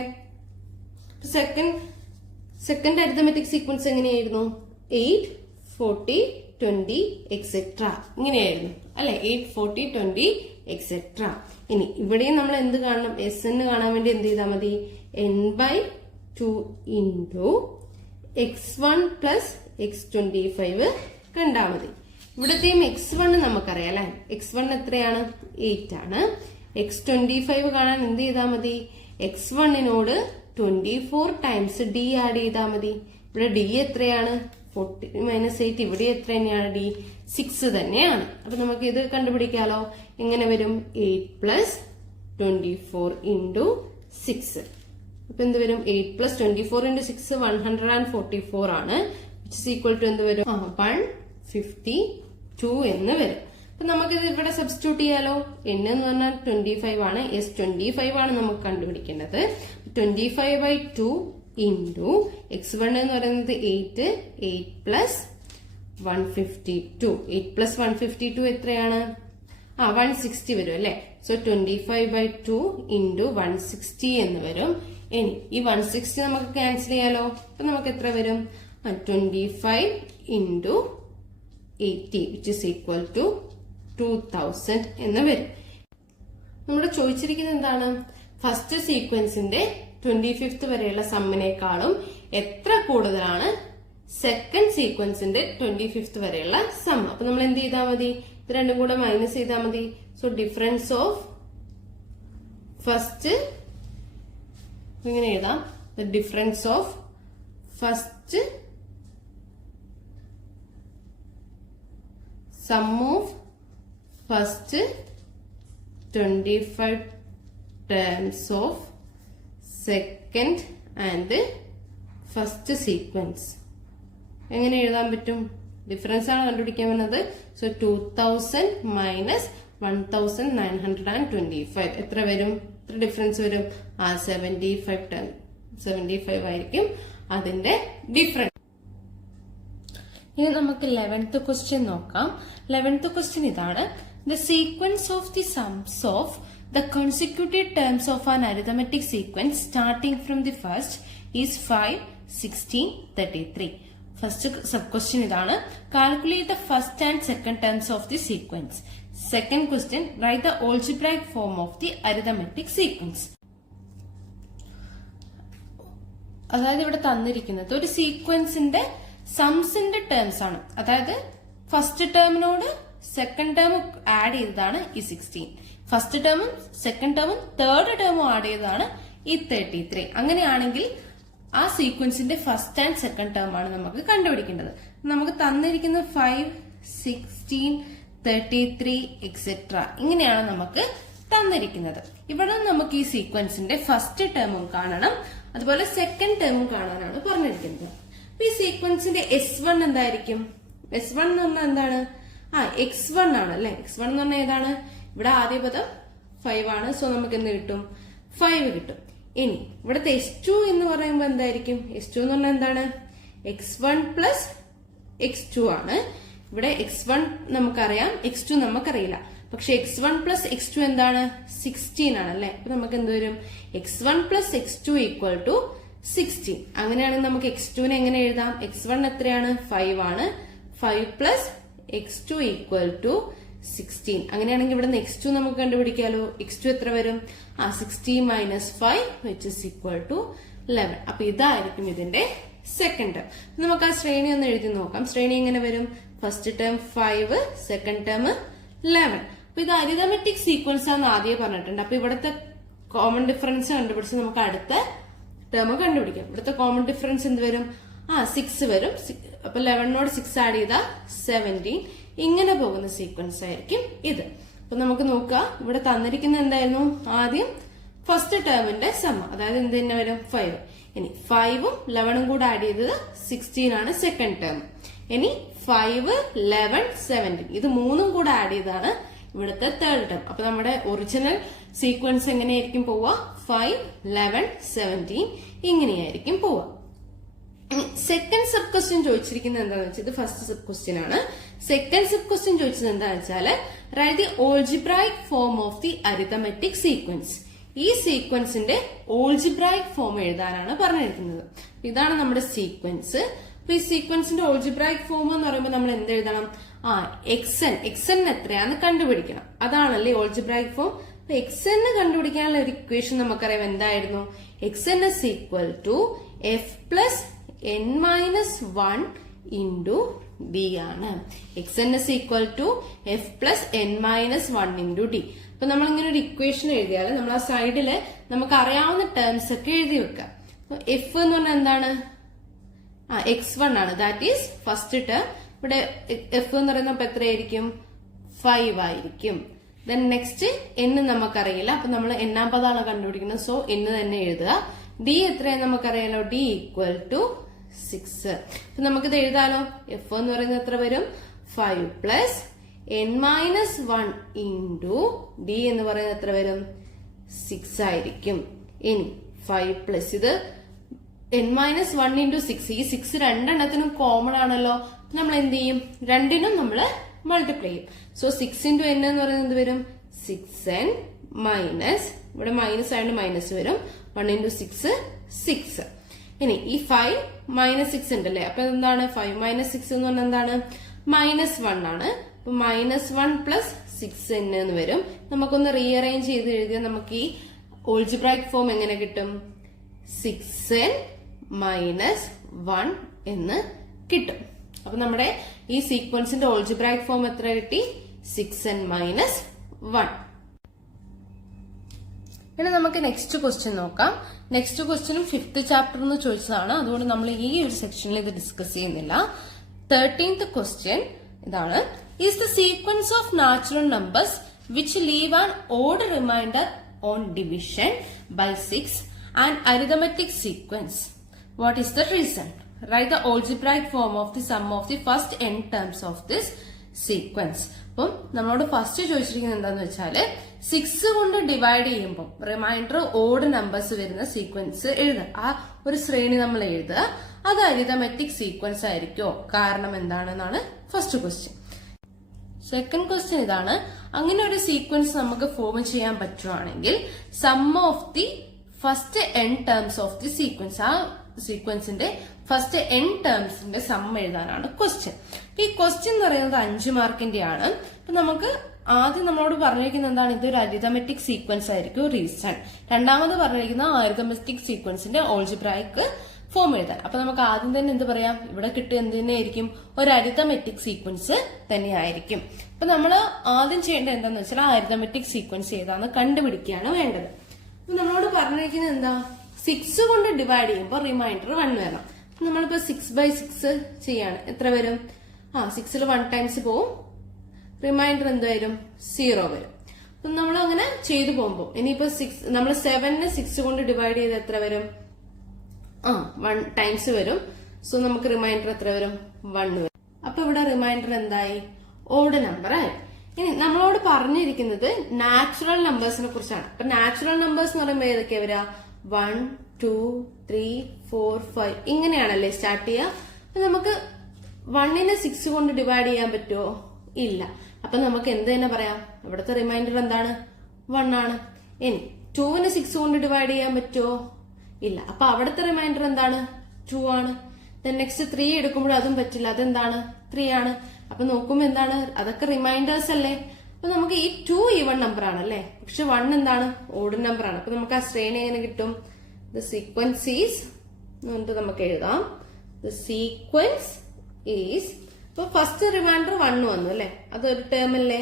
സെക്കൻഡ് അരിത്തമെറ്റിക് സീക്വൻസ് എങ്ങനെയായിരുന്നു? 8, 40, 20 എക്സെട്ര ഇങ്ങനെയായിരുന്നു അല്ലെ. 8, 40, 20 എക്സെട്ര. ഇനി ഇവിടെയും നമ്മൾ എന്ത് കാണണം? SN കാണാൻ വേണ്ടി എന്ത് ചെയ്താൽ മതി? N/2 into x1 plus x25 കണ്ടാ മതി. ഇവിടത്തെയും x1 നമുക്കറിയാം അല്ലെ. x1 എത്രയാണ്? 8 ആണ്. x25 കാണാൻ എന്ത് ചെയ്താൽ മതി? x1നോട് 24 ടൈംസ് d ആഡ് ചെയ്താൽ മതി. ഇവിടെ d എത്രയാണ്? 40 മൈനസ് 8. ഇവിടെ എത്ര തന്നെയാണ്? d 6 തന്നെയാണ്. അപ്പൊ നമുക്ക് ഇത് കണ്ടുപിടിക്കാലോ. എങ്ങനെ വരും? 8 പ്ലസ് 24 ഇൻറ്റു 6. അപ്പൊ എന്ത് വരും? 8 പ്ലസ് 24 ഇൻറ്റു 6 144 ആണ്. വിച്ച് ഇസ് ഈക്വൽ ടു എന്ത് വരും? 152 എന്ന് വരും. അപ്പൊ നമുക്കിത് ഇവിടെ സബ്സ്റ്റിറ്റ്യൂട്ട് ചെയ്യാലോ. n എന്ന് പറഞ്ഞാൽ 25 ആണ്. S25 ആണ് നമുക്ക് കണ്ടുപിടിക്കേണ്ടത്. 25/2 ഇൻറ്റു x1 എന്ന് പറയുന്നത് 8 പ്ലസ് 152. 8 പ്ലസ് 152 എത്രയാണ്? 160 വരും അല്ലെ. സോ 25/2 ഇൻറ്റു 160 എന്ന് വരും. ഇനി ഈ 160 നമുക്ക് ക്യാൻസൽ ചെയ്യാലോ. അപ്പൊ നമുക്ക് എത്ര വരും? 25 into 80 which is equal to 2000 എന്ന് വരും. നമ്മുടെ ചോദിച്ചിരിക്കുന്നത് എന്താണ്? ഫസ്റ്റ് സീക്വൻസിന്റെ 25th വരെയുള്ള സമ്മിനേക്കാളും എത്ര കൂടുതലാണ് സെക്കൻഡ് സീക്വൻസിന്റെ 25th വരെയുള്ള സം. അപ്പൊ നമ്മൾ എന്ത് ചെയ്താൽ മതി? ഇത് രണ്ടും കൂടെ മൈനസ് ചെയ്താൽ മതി. സോ ഡിഫറൻസ് ഓഫ് ഫസ്റ്റ് ഇങ്ങനെ എഴുതാം. The difference of first sum of first 25 terms of second and first sequence. എങ്ങനെ എഴുതാൻ പറ്റും? ഡിഫറൻസ് ആണ് കണ്ടുപിടിക്കാൻ വന്നത്. സോ 2000 മൈനസ് 1925 എത്ര വരും? എത്ര ഡിഫറൻസ് വരും? 75 ആയിരിക്കും അതിന്റെ ഡിഫറൻസ്. ഇനി നമുക്ക് 11th ക്വസ്റ്റ്യൻ നോക്കാം. 11th ക്വസ്റ്റ്യൻ ഇതാണ്. The sequence of the sums of the consecutive terms of an arithmetic sequence starting from the first is 5, 16, 33. First sub question ഇതാണ്. Calculate the first and second terms of the sequence. Second question write the algebraic form of the arithmetic sequence. അതായത് ഇവിടെ തന്നിരിക്കുന്നത് ഒരു സീക്വൻസിന്റെ സംസിന്റെ ടേംസ് ആണ്. അതായത് ഫസ്റ്റ് ടേമിനോട് സെക്കൻഡ് ടേം ആഡ് ചെയ്തതാണ് ഈ 16. ഫസ്റ്റ് ടേമും സെക്കൻഡ് ടേമും തേർഡ് ടേമും ആഡ് ചെയ്തതാണ് ഈ 33. അങ്ങനെയാണെങ്കിൽ ആ സീക്വൻസിന്റെ ഫസ്റ്റ് ആൻഡ് സെക്കൻഡ് ടേം ആണ് നമുക്ക് കണ്ടുപിടിക്കേണ്ടത്. നമുക്ക് തന്നിരിക്കുന്ന 5, 16, 33 എക്സെട്ര ഇങ്ങനെയാണ് നമുക്ക് തന്നിരിക്കുന്നത്. ഇവിടെ നമുക്ക് ഈ സീക്വൻസിന്റെ ഫസ്റ്റ് ടേമും കാണണം, അതുപോലെ സെക്കൻഡ് ടേമും കാണാനാണ് പറഞ്ഞിരിക്കുന്നത്. അപ്പൊ ഈ സീക്വൻസിന്റെ S1 എന്തായിരിക്കും? S1 എന്ന് പറഞ്ഞാൽ എന്താണ്? x1 ആണ് അല്ലെ. x1 എന്ന് പറഞ്ഞാൽ ഏതാണ്? ഇവിടെ ആദ്യ പദം 5 ആണ്. സോ നമുക്ക് എന്ത് കിട്ടും? 5 കിട്ടും. ഇനി ഇവിടുത്തെ S2 എന്ന് പറയുമ്പോൾ എന്തായിരിക്കും? S2 എന്ന് പറഞ്ഞാൽ എന്താണ്? x1 പ്ലസ് x2 ആണ്. ഇവിടെ x1 നമുക്കറിയാം, x2 നമുക്കറിയില്ല. പക്ഷെ x1 പ്ലസ് x2 എന്താണ്? 16 ആണ് അല്ലെ. അപ്പൊ നമുക്ക് എന്ത് വരും? x1 plus x2 equal to 16. അങ്ങനെയാണെങ്കിൽ നമുക്ക് x2 നെ എങ്ങനെ എഴുതാം? x1 എത്രയാണ്? 5 ആണ്. 5 പ്ലസ് x2 ഈക്വൽ ടു 16. അങ്ങനെയാണെങ്കിൽ ഇവിടെ x2 നമുക്ക് കണ്ടുപിടിക്കാലോ. x2 എത്ര വരും? 16 minus 5 which is equal to 11. അപ്പൊ ഇതായിരിക്കും ഇതിന്റെ സെക്കൻഡ് ടേം. നമുക്ക് ആ ശ്രേണി ഒന്ന് എഴുതി നോക്കാം. ശ്രേണി എങ്ങനെ വരും? First term 5, second term 11. അപ്പൊ ഇത് അരിതമെറ്റിക് സീക്വൻസ് ആണെന്ന് ആദ്യം പറഞ്ഞിട്ടുണ്ട്. അപ്പൊ ഇവിടുത്തെ കോമൺ ഡിഫറൻസ് കണ്ടുപിടിച്ച് നമുക്ക് അടുത്ത ടേം കണ്ടുപിടിക്കാം. ഇവിടുത്തെ കോമൺ ഡിഫറൻസ് എന്ത് വരും? 6 വരും. അപ്പൊ 11നോട് 6 ആഡ് ചെയ്താൽ 17. ഇങ്ങനെ പോകുന്ന സീക്വൻസ് ആയിരിക്കും ഇത്. അപ്പൊ നമുക്ക് നോക്കാം. ഇവിടെ തന്നിരിക്കുന്ന എന്തായിരുന്നു? ആദ്യം ഫസ്റ്റ് ടേമിന്റെ സം, അതായത് എന്ത് തന്നെ വരും? 5. ഇനി 5ഉം 11ഉം കൂടെ ആഡ് ചെയ്തത് 16 ആണ് സെക്കൻഡ് ടേം. ഇനി 5, 11, 17 ഇത് മൂന്നും കൂടെ ആഡ് ചെയ്താണ് ഇവിടുത്തെ തേർഡ് ടേം. അപ്പൊ നമ്മുടെ ഒറിജിനൽ സീക്വൻസ് എങ്ങനെയായിരിക്കും പോവുക? 5, 11, 17 ഇങ്ങനെയായിരിക്കും പോവുക. സെക്കൻഡ് സബ് ക്വസ്റ്റ്യൻ ചോദിച്ചിരിക്കുന്നത് എന്താണെന്ന് വെച്ചാൽ ഇത് ഫസ്റ്റ് സബ് ക്വസ്റ്റ്യൻ ആണ്. സെക്കൻഡ് സബ് ക്വസ്റ്റ്യൻ ചോദിച്ചത് എന്താണെന്ന് വെച്ചാൽ write the algebraic form of the arithmetic sequence. ഈ സീക്വൻസിന്റെ ഓൾജിബ്രൈക് ഫോം എഴുതാനാണ് പറഞ്ഞിരിക്കുന്നത്. ഇതാണ് നമ്മുടെ സീക്വൻസ്. അപ്പൊ ഈ സീക്വൻസിന്റെ ഓൾജിബ്രൈക് ഫോം എന്ന് പറയുമ്പോൾ നമ്മൾ എന്ത് എഴുതണം? എക്സൻ എത്രയാന്ന് കണ്ടുപിടിക്കണം. അതാണല്ലേ ഓൾജിബ്രൈക് ഫോം. അപ്പൊ എക്സൻ കണ്ടുപിടിക്കാനുള്ള ഒരു ഇക്വേഷൻ നമുക്കറിയാം. എന്തായിരുന്നു? X n is equal to f plus n minus 1 into d ആണ്. xn is equal to f plus n minus 1 into d. അപ്പൊ നമ്മൾ ഇങ്ങനെ ഒരു ഇക്വേഷൻ എഴുതിയാൽ നമ്മൾ ആ സൈഡില് നമുക്ക് അറിയാവുന്ന ടേംസ് ഒക്കെ എഴുതി വെക്കാം. എഫ് എന്ന് പറഞ്ഞാൽ എന്താണ്? x1 ആണ്. That is first term. ഇവിടെ എഫ് എന്ന് പറയുന്നപ്പോ എത്രയായിരിക്കും? 5 ആയിരിക്കും. ദെൻ നെക്സ്റ്റ് n നമുക്കറിയില്ല. അപ്പൊ നമ്മൾ എന്നാം പദമാണ് കണ്ടുപിടിക്കുന്നത്. സോ n തന്നെ എഴുതുക. d എത്രയാന്ന് നമുക്കറിയാലോ. d equal to 6. അപ്പൊ നമുക്കിത് എഴുതാലോ. എഫ് എന്ന് പറയുന്നത് എത്ര വരും? 5 plus n minus 1 into d എന്ന് പറയുന്നത് എത്ര വരും? 6 ആയിരിക്കും. ഇനി 5 പ്ലസ് ഇത് n മൈനസ് 1 ഇൻറ്റു 6. ഈ 6 രണ്ടെണ്ണത്തിനും കോമൺ ആണല്ലോ. നമ്മൾ എന്ത് ചെയ്യും? രണ്ടിനും നമ്മൾ മൾട്ടിപ്ലൈ ചെയ്യും. സോ 6 ഇൻറ്റു n എന്ന് പറയുന്നത് എന്ത് വരും? 6n മൈനസ്, ഇവിടെ മൈനസ് ആയതുകൊണ്ട് മൈനസ് വരും. 1 ഇൻറ്റു 6 6. ഇനി ഈ 5 മൈനസ് 6 ഉണ്ടല്ലേ. അപ്പൊ എന്താണ്? 5 മൈനസ് 6 എന്ന് പറഞ്ഞാൽ എന്താണ്? മൈനസ് 1 ആണ്. അപ്പൊ മൈനസ് 1 പ്ലസ് 6n എന്ന് വരും. നമുക്കൊന്ന് റീഅറേഞ്ച് ചെയ്ത് എഴുതിയാൽ നമുക്ക് ഈ ഓൾജിബ്രൈക് ഫോം എങ്ങനെ കിട്ടും? 6n മൈനസ് 1 എന്ന് കിട്ടും. അപ്പൊ നമ്മുടെ ഈ സീക്വൻസിന്റെ ഓൾജിബ്രായിക് ഫോം എത്ര കിട്ടി? 6n minus 1. ഇനി നമുക്ക് നെക്സ്റ്റ് ക്വസ്റ്റ്യൻ നോക്കാം. നെക്സ്റ്റ് ക്വസ്റ്റ്യനും 5th ചാപ്റ്റർ എന്ന് ചോദിച്ചതാണ്, അതുകൊണ്ട് നമ്മൾ ഈ ഒരു സെക്ഷനിൽ ഇത് ഡിസ്കസ് ചെയ്യുന്നില്ല. 13th ക്വസ്റ്റ്യൻ ഇതാണ്. Is the sequence of natural numbers which leave an odd remainder on division by 6 and arithmetic sequence. What is the reason? Write the algebraic form of the sum of the first n terms of this sequence. അപ്പം നമ്മളോട് ഫസ്റ്റ് ചോദിച്ചിരിക്കുന്നത് എന്താന്ന് വെച്ചാല് 6 കൊണ്ട് ഡിവൈഡ് ചെയ്യുമ്പോൾ റിമൈൻഡർ ഓഡ് നമ്പേഴ്സ് വരുന്ന സീക്വൻസ് എഴുതുക. ആ ഒരു ശ്രേണി നമ്മൾ എഴുതുക. അത് അരിതമെറ്റിക് സീക്വൻസ് ആയിരിക്കോ? കാരണം എന്താണെന്നാണ് ഫസ്റ്റ് ക്വസ്റ്റ്യൻ. സെക്കൻഡ് ക്വസ്റ്റ്യൻ ഇതാണ്. അങ്ങനെ ഒരു സീക്വൻസ് നമുക്ക് ഫോം ചെയ്യാൻ പറ്റുവാണെങ്കിൽ sum of the first n terms of the sequence, ആ സീക്വൻസിന്റെ ഫസ്റ്റ് n ടേംസിന്റെ സം എഴുതാനാണ് ക്വസ്റ്റ്യൻ. ഈ ക്വസ്റ്റ്യൻ എന്ന് പറയുന്നത് 5 മാർക്കിന്റെ ആണ്. അപ്പൊ നമുക്ക് ആദ്യം നമ്മളോട് പറഞ്ഞിരിക്കുന്നത് എന്താണ്? ഇതൊരു അരിതമെറ്റിക് സീക്വൻസ് ആയിരിക്കും റീസൺ. രണ്ടാമത് പറഞ്ഞിരിക്കുന്ന അരിതമെറ്റിക് സീക്വൻസിന്റെ ഓൾജിബ്രായിക് ഫോം എഴുതാൻ. അപ്പൊ നമുക്ക് ആദ്യം തന്നെ എന്ത് പറയാം? ഇവിടെ കിട്ടുക എന്ത് തന്നെയായിരിക്കും? ഒരു അരിതമെറ്റിക് സീക്വൻസ് തന്നെയായിരിക്കും. അപ്പൊ നമ്മൾ ആദ്യം ചെയ്യേണ്ടത് എന്താന്ന് വെച്ചാൽ ആ അരിതമെറ്റിക് സീക്വൻസ് ഏതാന്ന് കണ്ടുപിടിക്കുകയാണ് വേണ്ടത്. അപ്പൊ നമ്മളോട് പറഞ്ഞിരിക്കുന്നത് എന്താ? 6 കൊണ്ട് ഡിവൈഡ് ചെയ്യുമ്പോൾ റിമൈൻഡർ 1 വരണം. നമ്മളിപ്പോ 6/6 ചെയ്യാണ്. എത്ര വരും? 6ൽ 1 ടൈംസ് പോവും. റിമൈൻഡർ എന്ത് വരും? 0 വരും. അപ്പൊ നമ്മൾ അങ്ങനെ ചെയ്തു പോകുമ്പോൾ ഇനിയിപ്പോ നമ്മൾ 7നെ 6 കൊണ്ട് ഡിവൈഡ് ചെയ്ത് എത്ര വരും? 1 ടൈംസ് വരും. സോ നമുക്ക് റിമൈൻഡർ എത്ര വരും? 1 വരും. അപ്പൊ ഇവിടെ റിമൈൻഡർ എന്തായി? ഓഡ് നമ്പർ ആയി. ഇനി നമ്മളോട് പറഞ്ഞിരിക്കുന്നത് നാച്ചുറൽ നമ്പേഴ്സിനെ കുറിച്ചാണ്. അപ്പൊ നാച്ചുറൽ നമ്പേഴ്സ് എന്ന് പറയുമ്പോൾ ഏതൊക്കെയാ വരിക? 1, 2, 3, 4, 5 ഇങ്ങനെയാണല്ലേ സ്റ്റാർട്ട് ചെയ്യുക. അപ്പൊ നമുക്ക് 1നെ 6 കൊണ്ട് ഡിവൈഡ് ചെയ്യാൻ പറ്റുമോ? ഇല്ല. അപ്പൊ നമുക്ക് എന്ത് തന്നെ പറയാം? ഇവിടുത്തെ റിമൈൻഡർ എന്താണ്? 1 ആണ്. ഇനി 2നെ 6 കൊണ്ട് ഡിവൈഡ് ചെയ്യാൻ പറ്റുമോ? ഇല്ല. അപ്പൊ അവിടുത്തെ റിമൈൻഡർ എന്താണ്? 2 ആണ്. നെക്സ്റ്റ് 3 എടുക്കുമ്പോൾ അതും പറ്റില്ല. അതെന്താണ്? 3 ആണ്. അപ്പൊ നോക്കുമ്പോ എന്താണ്? അതൊക്കെ റിമൈൻഡേഴ്സ് അല്ലേ? അപ്പൊ നമുക്ക് ഈ 2 ഈവൺ നമ്പർ ആണ് അല്ലേ? പക്ഷെ 1 എന്താണ്? ഓഡ് നമ്പർ ആണ്. അപ്പൊ നമുക്ക് ആ ശ്രേണി എങ്ങനെ കിട്ടും? ദ സീക്വൻസ് ഈസ് നമുക്ക് എഴുതാം. ദ സീക്വൻസ് ഈസ്, ഇപ്പൊ ഫസ്റ്റ് റിമൈൻഡർ 1 വന്നു അല്ലെ? അതൊരു ടേം അല്ലേ?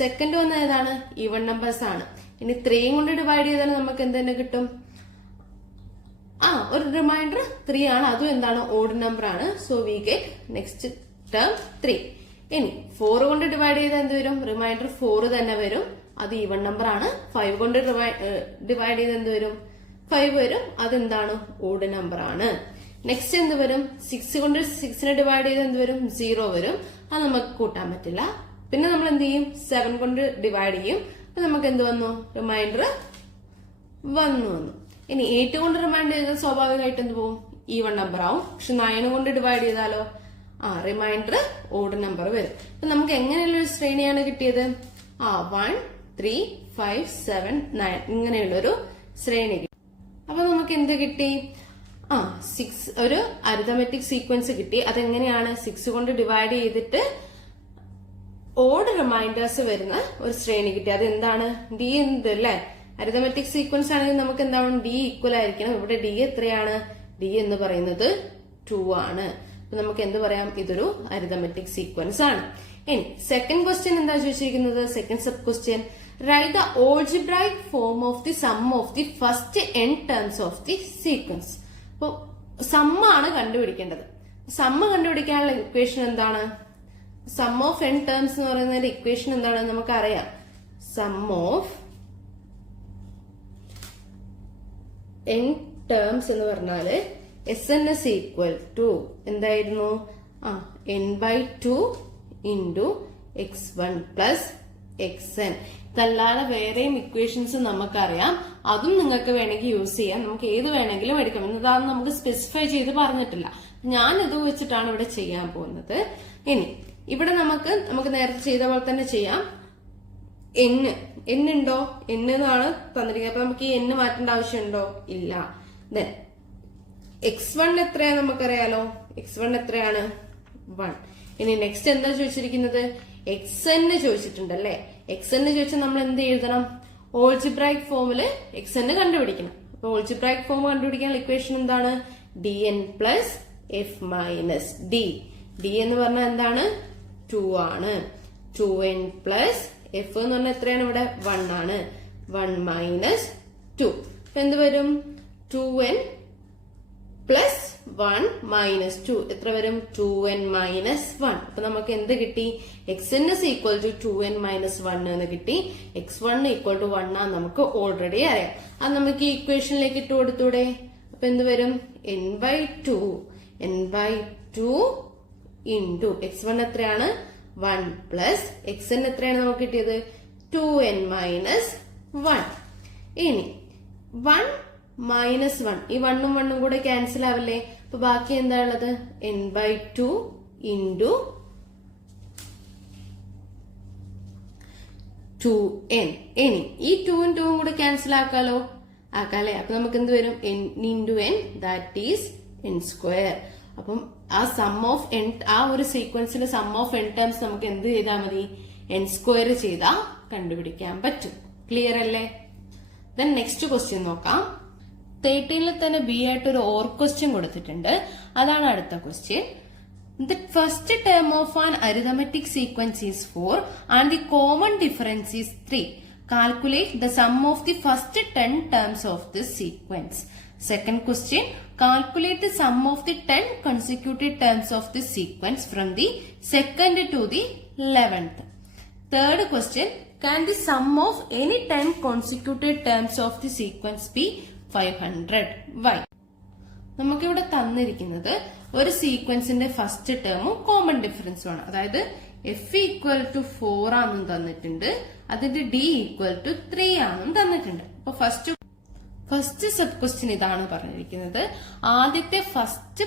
സെക്കൻഡ് വന്ന ഏതാണ്? ഈവൺ നമ്പേഴ്സ് ആണ്. ഇനി 3 കൊണ്ട് ഡിവൈഡ് ചെയ്താൽ നമുക്ക് എന്ത് തന്നെ കിട്ടും? ഒരു റിമൈൻഡർ 3 ആണ്. അതും എന്താണ്? ഓഡ് നമ്പർ ആണ്. So we get next term 3. ഇനി 4 കൊണ്ട് ഡിവൈഡ് ചെയ്താൽ എന്ത് വരും? റിമൈൻഡർ 4 തന്നെ വരും. അത് ഈവൺ നമ്പർ ആണ്. 5 കൊണ്ട് ഡിവൈഡ് ചെയ്ത് എന്ത് വരും? 5 വരും. അതെന്താണ്? ഓഡ് നമ്പർ ആണ്. നെക്സ്റ്റ് എന്ത് വരും? 6 കൊണ്ട് 6നെ ഡിവൈഡ് ചെയ്ത് എന്ത് വരും? 0 വരും. അത് നമുക്ക് കൂട്ടാൻ പറ്റില്ല. പിന്നെ നമ്മൾ എന്ത് ചെയ്യും? 7 കൊണ്ട് ഡിവൈഡ് ചെയ്യും. അപ്പൊ നമുക്ക് എന്ത് വന്നു? റിമൈൻഡർ 1 വന്നു. ഇനി 8 കൊണ്ട് റിമൈൻഡ് ചെയ്താൽ സ്വാഭാവികമായിട്ട് എന്ത് പോകും? ഈവൺ നമ്പർ ആവും. പക്ഷെ 9 കൊണ്ട് ഡിവൈഡ് ചെയ്താലോ റിമൈൻഡർ ഓഡ് നമ്പർ വരും. അപ്പൊ നമുക്ക് എങ്ങനെയുള്ള ഒരു ശ്രേണിയാണ് കിട്ടിയത്? 1, 3, 5, 7, 9 ഇങ്ങനെയുള്ളൊരു ശ്രേണി കിട്ടി. അപ്പൊ നമുക്ക് എന്ത് കിട്ടി? 6 ഒരു അരിതമെറ്റിക് സീക്വൻസ് കിട്ടി. അതെങ്ങനെയാണ്? 6 കൊണ്ട് ഡിവൈഡ് ചെയ്തിട്ട് ഓഡ് റിമൈൻഡേഴ്സ് വരുന്ന ഒരു ശ്രേണി കിട്ടി. അതെന്താണ്? ഡി എന്ത് അല്ലെ? അരിതമെറ്റിക് സീക്വൻസ് ആണെങ്കിൽ നമുക്ക് എന്താണ്? ഡി ഈക്വൽ ആയിരിക്കണം. ഇവിടെ ഡി എത്രയാണ്? ഡി എന്ന് പറയുന്നത് 2 ആണ്. അപ്പൊ നമുക്ക് എന്ത് പറയാം? ഇതൊരു അരിതമെറ്റിക് സീക്വൻസ് ആണ്. ഇനി സെക്കൻഡ് ക്വസ്റ്റ്യൻ എന്താ ചോദിച്ചിരിക്കുന്നത്? Second sub question, right the algebraic form of the sum of the first n terms of the sequence. അപ്പൊ സമ്മാണ് കണ്ടുപിടിക്കേണ്ടത്. സമ്മ് കണ്ടുപിടിക്കാനുള്ള ഇക്വേഷൻ എന്താണ്? സം ഓഫ് n ടേംസ് എന്ന് പറയുന്നതിന്റെ ഇക്വേഷൻ എന്താണ്? നമുക്കറിയാം. സം ഓഫ് n ടേംസ് എന്ന് പറഞ്ഞാല് Sn is equal to എന്തായിരുന്നു? n/2 into x1 plus xn. ഇതല്ലാതെ വേറെയും ഇക്വേഷൻസ് നമുക്കറിയാം. അതും നിങ്ങൾക്ക് വേണമെങ്കിൽ യൂസ് ചെയ്യാം. നമുക്ക് ഏത് വേണമെങ്കിലും എടുക്കാം. എന്നതാണ് നമുക്ക് സ്പെസിഫൈ ചെയ്ത് പറഞ്ഞിട്ടില്ല. ഞാൻ ഇത് വെച്ചിട്ടാണ് ഇവിടെ ചെയ്യാൻ പോകുന്നത്. ഇനി ഇവിടെ നമുക്ക് നേരത്തെ ചെയ്ത പോലെ തന്നെ ചെയ്യാം. n ഉണ്ടോ? n എന്നാണ് തന്നിരിക്കുന്നത്. അപ്പൊ നമുക്ക് ഈ n മാറ്റേണ്ട ആവശ്യമുണ്ടോ? ഇല്ല. ദെൻ x1 എത്രയാ നമുക്കറിയാലോ. x1 എത്രയാണ്? 1. ഇനി നെക്സ്റ്റ് എന്താ ചോദിച്ചിരിക്കുന്നത്? xn ചോദിച്ചിട്ടുണ്ടല്ലേ. xn ചോദിച്ചാൽ നമ്മൾ എന്ത് എഴുതണം? ഓൾജിബ്രായിക് ഫോമില് xn കണ്ടുപിടിക്കണം. അപ്പൊ ഓൾജിബ്രായിക് ഫോം കണ്ടുപിടിക്കാനുള്ള ഇക്വേഷൻ എന്താണ്? dn plus F minus D. D എന്ന് പറഞ്ഞാൽ എന്താണ്? 2 ആണ്. 2n പ്ലസ് എഫ് എന്ന് പറഞ്ഞാൽ എത്രയാണ്? ഇവിടെ 1 ആണ്. 1 മൈനസ് 2 എന്ത് വരും? 2n പ്ലസ് 1 മൈനസ് 2 എത്ര വരും? 2n minus 1. അപ്പൊ നമുക്ക് എന്ത് കിട്ടി? xn is equal to 2n minus 1 എന്ന് കിട്ടി. x1 equal to 1 ആ നമുക്ക് ഓൾറെഡി അറിയാം. അത് നമുക്ക് ഈ ഇക്വേഷനിലേക്ക് ഇട്ട് കൊടുത്തൂടെ? അപ്പൊ എന്ത് വരും? n/2 ഇൻറ്റു x1 എത്രയാണ്? 1 പ്ലസ് xn എത്രയാണ് നമുക്ക് കിട്ടിയത്? 2n minus 1. ഇനി 1 മൈനസ് 1, ഈ 1ഉം 1ഉം കൂടെ ക്യാൻസൽ ആവില്ലേ? അപ്പൊ ബാക്കി എന്താ ഉള്ളത്? n/2 into 2n. ഇനി ഈ 2ഉം 2ഉം കൂടെ ക്യാൻസൽ ആക്കാലോ? ആക്കാല്ലേ? അപ്പൊ നമുക്ക് എന്ത് വരും? n into n, that is n square. അപ്പം ആ സം ഓഫ് n, ആ ഒരു സീക്വൻസിലെ സം ഓഫ് n ടേംസ് നമുക്ക് എന്ത് ചെയ്താൽ മതി? n സ്ക്വയർ ചെയ്താൽ കണ്ടുപിടിക്കാൻ പറ്റും. ക്ലിയർ അല്ലേ? ദെൻ നെക്സ്റ്റ് ക്വസ്റ്റ്യൻ നോക്കാം. 13ൽ തന്നെ ബി ആയിട്ട് ഒരു ഓർ ക്വസ്റ്റ്യൻ കൊടുത്തിട്ടുണ്ട്. അതാണ് അടുത്ത question. The first term of an arithmetic sequence is 4 and the common difference is 3. Calculate the sum of the first 10 terms of this sequence. Second question. Calculate the sum of the 10 consecutive terms of this sequence from the second to the 11th. Third question. Can the sum of any 10 consecutive terms of the sequence be 500? Why? നമുക്കിവിടെ തന്നിരിക്കുന്നത് ഒരു സീക്വൻസിന്റെ ഫസ്റ്റ് ടേമും കോമൺ ഡിഫറൻസും ആണ്. അതായത് എഫ് ഈക്വൽ ടു 4 ആണെന്നും തന്നിട്ടുണ്ട്, അതിന്റെ ഡി ഈക്വൽ ടു 3 ആണെന്നും തന്നിട്ടുണ്ട്. അപ്പൊ ഫസ്റ്റ് സബ് ക്വസ്റ്റ്യൻ ഇതാണ് പറഞ്ഞിരിക്കുന്നത്. ആദ്യത്തെ ഫസ്റ്റ്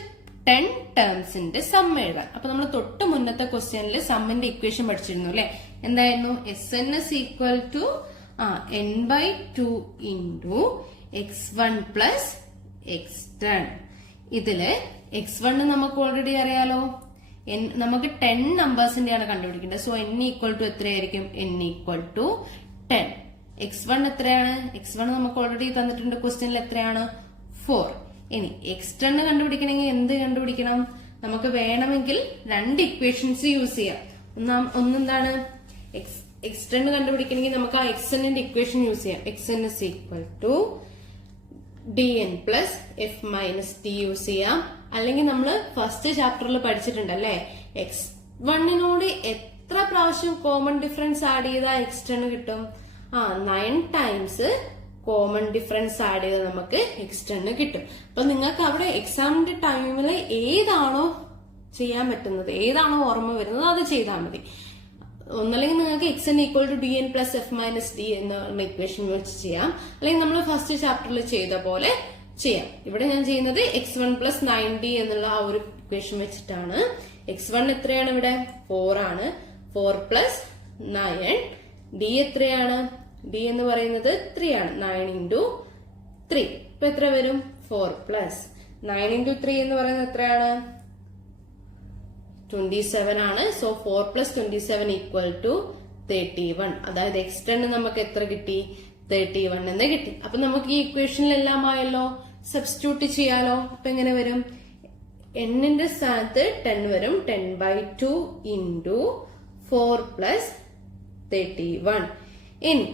10 ടേംസിന്റെ സം എഴുതാൻ. അപ്പൊ നമ്മൾ തൊട്ട് മുന്നത്തെ ക്വസ്റ്റ്യനിൽ സമ്മിന്റെ ഇക്വേഷൻ പഠിച്ചിരുന്നു അല്ലെ? എന്തായിരുന്നു? Sn is equal to n/2 into x1 plus x10. ഇതില് x1 നമുക്ക് ഓൾറെഡി അറിയാലോ. നമുക്ക് 10 നമ്പേഴ്സിന്റെയാണ് കണ്ടുപിടിക്കേണ്ടത്. സോ n ഈക്വൽ ടു എത്രയായിരിക്കും? n equal to 10. x1 എത്രയാണ്? x1 നമുക്ക് ഓൾറെഡി തന്നിട്ടുണ്ട് ക്വസ്റ്റ്യനിൽ. എത്രയാണ്? 4. ഇനി x10 കണ്ടുപിടിക്കണമെങ്കിൽ എന്ത് കണ്ടുപിടിക്കണം? നമുക്ക് വേണമെങ്കിൽ 2 ഇക്വേഷൻസ് യൂസ് ചെയ്യാം. ഒന്നെന്താണ്? x10 കണ്ടുപിടിക്കണമെങ്കിൽ നമുക്ക് ആ xn ന്റെ ഇക്വേഷൻ യൂസ് ചെയ്യാം. xn is equal to dn plus F minus D use ചെയ്യാം. അല്ലെങ്കിൽ നമ്മൾ ഫസ്റ്റ് ചാപ്റ്ററിൽ പഠിച്ചിട്ടുണ്ടല്ലേ, x1നോട് എത്ര പ്രാവശ്യം കോമൺ ഡിഫറൻസ് ആഡ് ചെയ്താൽ x10 കിട്ടും? 9 ടൈംസ് കോമൺ ഡിഫറൻസ് ആഡ് ചെയ്താൽ നമുക്ക് x10 കിട്ടും. അപ്പൊ നിങ്ങൾക്ക് അവിടെ എക്സാമിന്റെ ടൈമിൽ ഏതാണോ ചെയ്യാൻ പറ്റുന്നത്, ഏതാണോ ഓർമ്മ വരുന്നത് അത് ചെയ്താൽ മതി. ഒന്നല്ലെങ്കിൽ നിങ്ങൾക്ക് xn equal to dn plus F minus D എന്ന ഇക്വേഷൻ വെച്ച് ചെയ്യാം, അല്ലെങ്കിൽ നമ്മൾ ഫസ്റ്റ് ചാപ്റ്ററിൽ ചെയ്ത പോലെ ചെയ്യാം. ഇവിടെ ഞാൻ ചെയ്യുന്നത് x1 പ്ലസ് 9d എന്നുള്ള ആ ഒരു ഇക്വേഷൻ വെച്ചിട്ടാണ്. x1 എത്രയാണ്? ഇവിടെ 4 ആണ്. 4 പ്ലസ് 9. d എത്രയാണ്? d എന്ന് പറയുന്നത് 3 ആണ്. 9 ഇൻറ്റു 3. ഇപ്പൊ എത്ര വരും? 4 പ്ലസ് 9 ഇൻറ്റു 3 എന്ന് പറയുന്നത് എത്രയാണ്? 27 ആണ്. So 4 plus 27 equal to 31. അതായത് x10 നമുക്ക് എത്ര കിട്ടി? 31 എന്ന് കിട്ടി. അപ്പൊ നമുക്ക് ഈ ഇക്വേഷനിലെല്ലാം ആയല്ലോ. സബ്സ്റ്റിറ്റ്യൂട്ട് ചെയ്യാലോ. അപ്പൊ എങ്ങനെ വരും? n-ന്റെ സ്ഥാനത്ത് 10 വരും. 10/2 ഇൻറ്റു 4 പ്ലസ് 31. ഇനി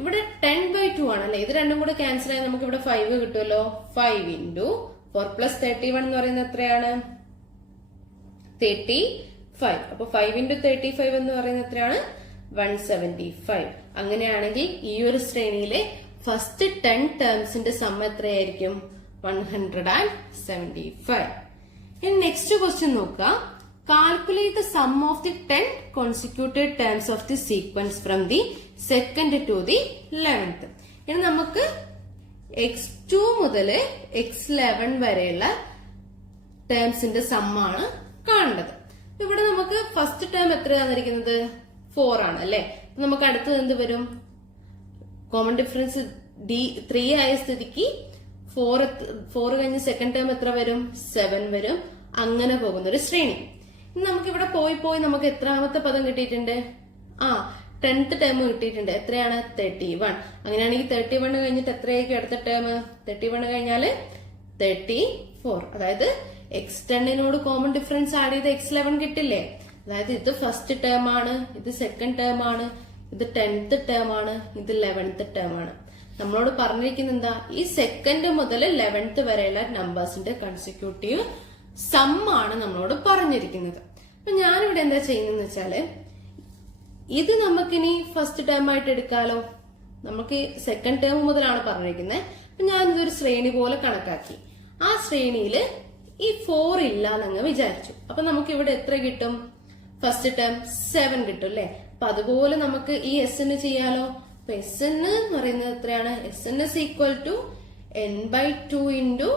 ഇവിടെ 10/2 ആണല്ലേ, ഇത് രണ്ടും കൂടെ ക്യാൻസൽ ആയി നമുക്ക് ഇവിടെ 5 കിട്ടുമല്ലോ. 5 ഇൻറ്റു 4 പ്ലസ് 31 എന്ന് പറയുന്നത് എത്രയാണ്? 35. അപ്പൊ 5 ഇൻറ്റു 35 എന്ന് പറയുന്നത് എത്രയാണ്? 175. അങ്ങനെയാണെങ്കിൽ ഈ ഒരു ശ്രേണിയിലെ ഫസ്റ്റ് 10 ടേംസിന്റെ സം എത്രയായിരിക്കും? 175. ഇനി നെക്സ്റ്റ് ക്വസ്റ്റ്യൻ നോക്കുക. Calculate the sum of the 10 consecutive terms of the sequence from the second to the 11th. ഇനി നമുക്ക് x2 മുതൽ x11 വരെയുള്ള ടേംസിന്റെ സമ്മാണ് കാണേണ്ടത്. ഇവിടെ നമുക്ക് ഫസ്റ്റ് ടേം എത്രയാണ് തന്നിരിക്കുന്നത്? 4 ആണ് അല്ലെ. നമുക്ക് അടുത്തത് എന്ത് വരും? കോമൺ ഡിഫറൻസ് 3 ആയ സ്ഥിതിക്ക് 4 കഴിഞ്ഞ് സെക്കൻഡ് ടേം എത്ര വരും? 7 വരും. അങ്ങനെ പോകുന്ന ഒരു ശ്രേണി. നമുക്ക് ഇവിടെ പോയി നമുക്ക് എത്രാമത്തെ പദം കിട്ടിയിട്ടുണ്ട്? 10th ടേം കിട്ടിയിട്ടുണ്ട്. എത്രയാണ്? 31. അങ്ങനെയാണെങ്കിൽ 31 കഴിഞ്ഞിട്ട് എത്രയായിരിക്കും അടുത്ത ടേം? 31 കഴിഞ്ഞാല് 34. അതായത് x10നോട് കോമൺ ഡിഫറൻസ് ആഡ് ചെയ്ത് x11 കിട്ടില്ലേ? അതായത് ഇത് ഫസ്റ്റ് ടേം ആണ്, ഇത് സെക്കൻഡ് ടേം ആണ്, ഇത് 10th ടേം ആണ്, ഇത് 11th ടേം ആണ്. നമ്മളോട് പറഞ്ഞിരിക്കുന്നത് എന്താ? ഈ സെക്കൻഡ് മുതൽ 11th വരെയുള്ള നമ്പേഴ്സിന്റെ കൺസിക്യൂട്ടീവ് സം ആണ് നമ്മളോട് പറഞ്ഞിരിക്കുന്നത്. അപ്പൊ ഞാനിവിടെ എന്താ ചെയ്യുന്നതെന്ന് വെച്ചാല് ഇത് നമുക്കിനി ഫസ്റ്റ് ടേം ആയിട്ട് എടുക്കാലോ. നമുക്ക് സെക്കൻഡ് ടേം മുതലാണ് പറഞ്ഞിരിക്കുന്നത്. അപ്പൊ ഞാനിതൊരു ശ്രേണി പോലെ കണക്കാക്കി. ആ ശ്രേണിയില് ഈ 4 ഇല്ല എന്നങ്ങ് വിചാരിച്ചു. അപ്പൊ നമുക്ക് ഇവിടെ എത്ര കിട്ടും? ഫസ്റ്റ് ടേം 7 കിട്ടും അല്ലെ? അപ്പൊ അതുപോലെ നമുക്ക് ഈ എസ് എന്ന് ചെയ്യാലോ. അപ്പൊ എസ് എന്ന് പറയുന്നത് എത്രയാണ്? S N is equal to n/2 into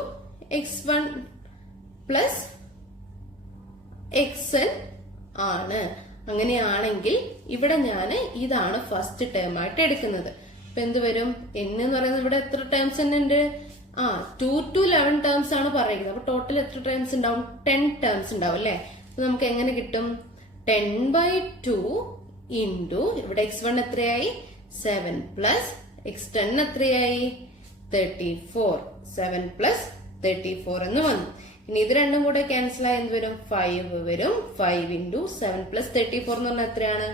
x1 plus xn ആണ്. അങ്ങനെയാണെങ്കിൽ ഇവിടെ ഞാൻ ഇതാണ് ഫസ്റ്റ് ടേം ആയിട്ട് എടുക്കുന്നത്. അപ്പൊ എന്ത് വരും? n എന്ന് പറയുന്നത് ഇവിടെ എത്ര ടേംസ് തന്നെ ഉണ്ട്? 2 to 11 ടേംസ് ആണ് പറയുന്നത്. അപ്പൊ ടോട്ടൽ എത്ര ടേംസ് ഉണ്ടാവും? 10 ടേംസ് ഉണ്ടാവും അല്ലെ? അപ്പൊ നമുക്ക് എങ്ങനെ കിട്ടും? 10/2 ഇൻറ്റു ഇവിടെ x1 എത്രയായി? 7 പ്ലസ് x10 എത്രയായി? 34. 7 പ്ലസ് 34 എന്ന് വന്നു. ഇനി ഇത് രണ്ടും കൂടെ ക്യാൻസൽ ആയി എന്ത് വരും? 5 വരും. 5 ഇൻറ്റു 7 പ്ലസ് 34 എന്ന് പറഞ്ഞാൽ എത്രയാണ്?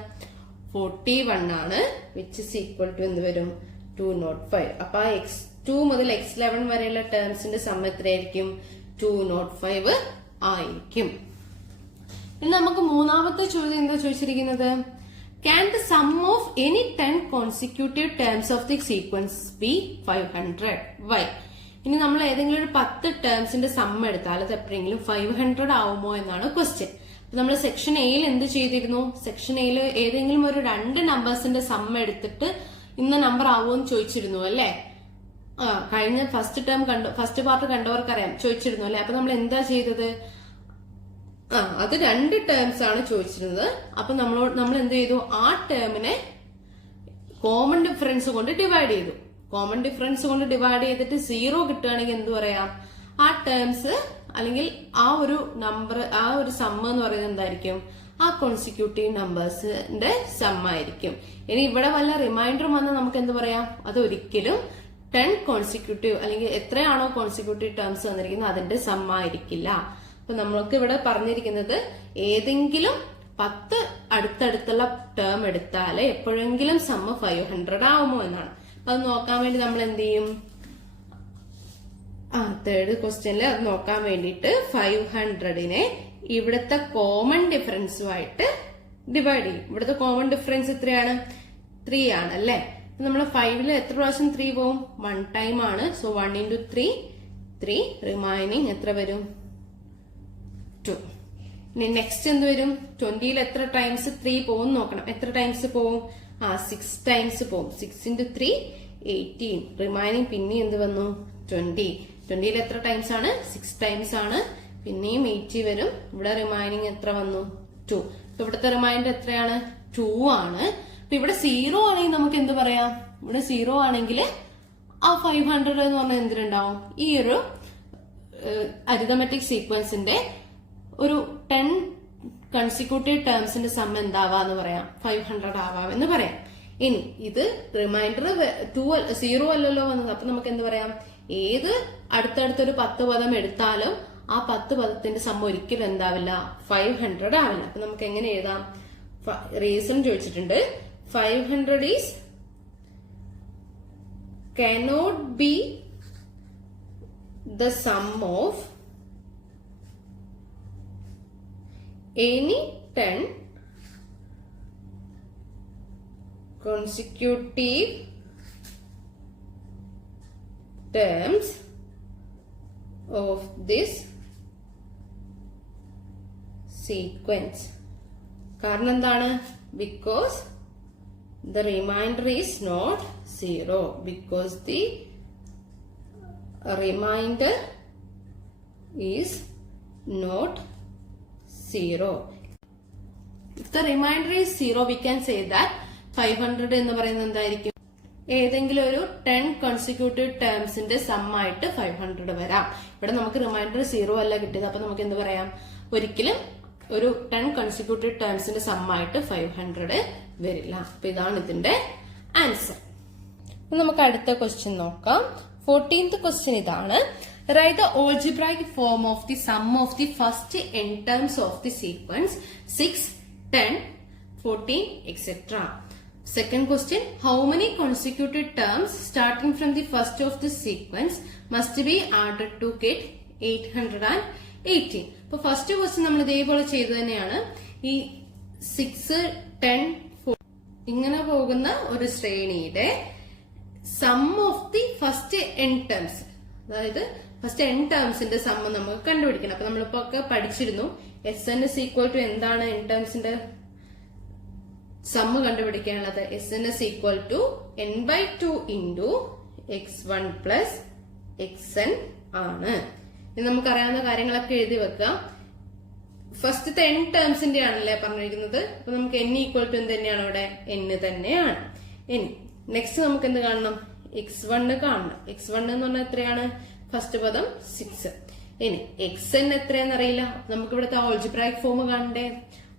41 ആണ്. വിച്ച് ഇസ് ഈക്വൽ ടു എന്ത് വരും? 205. അപ്പൊ ആ x2 മുതൽ x11 വരെയുള്ള ടേംസിന്റെ സം എത്രയായിരിക്കും? 205 ആയിരിക്കും. ഇനി നമുക്ക് മൂന്നാമത്തെ ചോദ്യം എന്താ ചോദിച്ചിരിക്കുന്നത്? Can the sum of any 10 consecutive terms of the sequence be 500? Why? ഇനി നമ്മൾ ഏതെങ്കിലും ഒരു 10 ടേംസിന്റെ സം എടുത്താൽ അത് എപ്പോഴെങ്കിലും 500 ആവുമോ എന്നാണ് ക്വസ്റ്റ്യൻ. നമ്മൾ സെക്ഷൻ എയിൽ എന്ത് ചെയ്തിരുന്നു? സെക്ഷൻ എയിൽ ഏതെങ്കിലും ഒരു 2 നമ്പേഴ്സിന്റെ സം എടുത്തിട്ട് ഇന്ന നമ്പർ ആവുമെന്ന് ചോദിച്ചിരുന്നു അല്ലെ? കഴിഞ്ഞ ഫസ്റ്റ് പാർട്ട് കണ്ടവർക്കറിയാം, ചോദിച്ചിരുന്നു അല്ലെ? അപ്പൊ നമ്മൾ എന്താ ചെയ്തത്? അത് 2 ടേംസ് ആണ് ചോദിച്ചിരുന്നത്. അപ്പൊ നമ്മൾ എന്ത് ചെയ്തു? ആ ടേമിനെ കോമൺ ഡിഫറൻസ് കൊണ്ട് ഡിവൈഡ് ചെയ്തു. കോമൺ ഡിഫറൻസ് കൊണ്ട് ഡിവൈഡ് ചെയ്തിട്ട് 0 കിട്ടുകയാണെങ്കിൽ എന്ത് പറയാം? ആ ടേംസ് അല്ലെങ്കിൽ ആ ഒരു നമ്പർ, ആ ഒരു സം എന്ന് പറയുന്നത് എന്തായിരിക്കും? ആ കോൺസിക്യൂട്ടീവ് നമ്പേഴ്സിന്റെ സം ആയിരിക്കും. ഇനി ഇവിടെ വല്ല റിമൈൻഡറും വന്നാൽ നമുക്ക് എന്ത് പറയാം? അത് ഒരിക്കലും 10 കോൺസിക്യൂട്ടീവ് അല്ലെങ്കിൽ എത്രയാണോ കോൺസിക്യൂട്ടീവ് ടേംസ് വന്നിരിക്കുന്നത് അതിന്റെ സം ആയിരിക്കില്ല. അപ്പൊ നമ്മൾക്ക് ഇവിടെ പറഞ്ഞിരിക്കുന്നത് ഏതെങ്കിലും 10 അടുത്തടുത്തുള്ള ടേം എടുത്താൽ എപ്പോഴെങ്കിലും സം 500 ആവുമോ എന്നാണ്. അപ്പൊ അത് നോക്കാൻ വേണ്ടി നമ്മൾ എന്ത് ചെയ്യും? തേർഡ് ക്വസ്റ്റ്യനിൽ അത് നോക്കാൻ വേണ്ടിയിട്ട് 500നെ ഇവിടുത്തെ കോമൺ ഡിഫറൻസുമായിട്ട് ഡിവൈഡ് ചെയ്യും. ഇവിടുത്തെ കോമൺ ഡിഫറൻസ് എത്രയാണ്? 3 ആണ് അല്ലെ? നമ്മൾ 5ൽ എത്ര പ്രാവശ്യം 3 പോവും? 1 ടൈം ആണ്. So 1 into 3 3. റിമൈനിങ് എത്ര വരും? 2. ഇനി നെക്സ്റ്റ് എന്ത് വരും? 20ൽ എത്ര ടൈംസ് 3 പോകും നോക്കണം. എത്ര ടൈംസ് പോവും? 6 ടൈംസ് പോവും. 6 ഇൻറ്റു 3 18. റിമൈനിങ് പിന്നെ എന്ത് വന്നു? 20. 20ൽ എത്ര ടൈംസ് ആണ്? 6 ടൈംസ് ആണ്. പിന്നെയും 80 വരും. ഇവിടെ റിമൈനിങ് എത്ര വന്നു? 2. അപ്പൊ ഇവിടുത്തെ റിമൈൻഡർ എത്രയാണ്? 2 ആണ്. അപ്പൊ ഇവിടെ 0 ആണെങ്കിൽ നമുക്ക് എന്ത് പറയാം? ഇവിടെ 0 ആണെങ്കിൽ ആ 500 എന്ന് പറഞ്ഞാൽ എന്തിനുണ്ടാവും? ഈ ഒരു അരിതമെറ്റിക് സീക്വൻസിന്റെ ഒരു 10 കൺസിക്യൂട്ടീവ് ടേംസിന്റെ സം എന്താവാന്ന് പറയാം? 500 ആവാം എന്ന് പറയാം. ഇനി ഇത് റിമൈൻഡർ 0 അല്ലല്ലോ വന്നത്. അപ്പൊ നമുക്ക് എന്ത് പറയാം? ഏത് അടുത്തടുത്തൊരു 10 പദം എടുത്താലും ആ 10 പദത്തിന്റെ സം ഒരിക്കലും എന്താവില്ല? 500 ആവില്ല. അപ്പൊ നമുക്ക് എങ്ങനെ എഴുതാം? റീസൺ ചോദിച്ചിട്ടുണ്ട്. 500 is cannot be the sum of any 10 consecutive terms of this sequence. കാരണം എന്താണ്? Because the remainder is not 0. Because the remainder is not 0. If the remainder is 0, we can say that 500 എന്ന് പറയുന്നത് എന്തായിരിക്കും? ഏതെങ്കിലും ഒരു 10 കൺസിക്യൂട്ടീവ് ടേംസിന്റെ സം ആയിട്ട് 500 വരാം. ഇവിടെ നമുക്ക് റിമൈൻഡർ 0 അല്ല കിട്ടിയത്. അപ്പൊ നമുക്ക് എന്ത് പറയാം? ഒരിക്കലും ഒരു 10 കൺസിക്യൂട്ടീവ് ടേംസിന്റെ സം ആയിട്ട് 500 വരില്ല. അപ്പൊ ഇതാണ് ഇതിന്റെ ആൻസർ. നമുക്ക് അടുത്ത ക്വസ്റ്റ്യൻ നോക്കാം. 14th ക്വസ്റ്റ്യൻ ഇതാണ്. Write the algebraic form of the sum of the first n terms of the sequence 6, 10, 14, etc. Second question, how many consecutive terms starting from the first of the sequence must be added to get 818? അപ്പോൾ ഫസ്റ്റ് ക്വസ്റ്റ്യൻ നമ്മൾ ഇതേപോലെ ചെയ്തു തന്നെയാണ്. ഈ 6, 10, 4 ഇങ്ങനെ പോകുന്ന ഒരു ശ്രേണിയുടെ sum of the first n terms, അതായത് ഫസ്റ്റ് n ടേംസിന്റെ സമ്മ് നമുക്ക് കണ്ടുപിടിക്കണം. അപ്പൊ നമ്മളിപ്പോ ഒക്കെ പഠിച്ചിരുന്നു Sn is equal to എന്താണ് n ടേംസിന്റെ സമ്മ് കണ്ടുപിടിക്കാനുള്ളത്. Sn is equal to n/2 into x1 plus xn ആണ്. ഇത് നമുക്കറിയാവുന്ന കാര്യങ്ങളൊക്കെ എഴുതി വെക്കാം. ഫസ്റ്റത്തെ n ടേംസിന്റെ ആണല്ലേ പറഞ്ഞിരിക്കുന്നത്. അപ്പൊ നമുക്ക് n ഈക്വൽ ടു എന്ത് തന്നെയാണ് ഇവിടെ n തന്നെയാണ്. ഇനി നെക്സ്റ്റ് നമുക്ക് എന്ത് കാണണം, x1 കാണണം. x1 എന്ന് പറഞ്ഞാൽ എത്രയാണ്, ഫസ്റ്റ് പദം 6. ഇനി xn എത്രയാണെന്ന് അറിയില്ല, നമുക്ക് ഇവിടുത്തെ ഓൾജിബ്രായിക് ഫോം കാണണ്ടേ.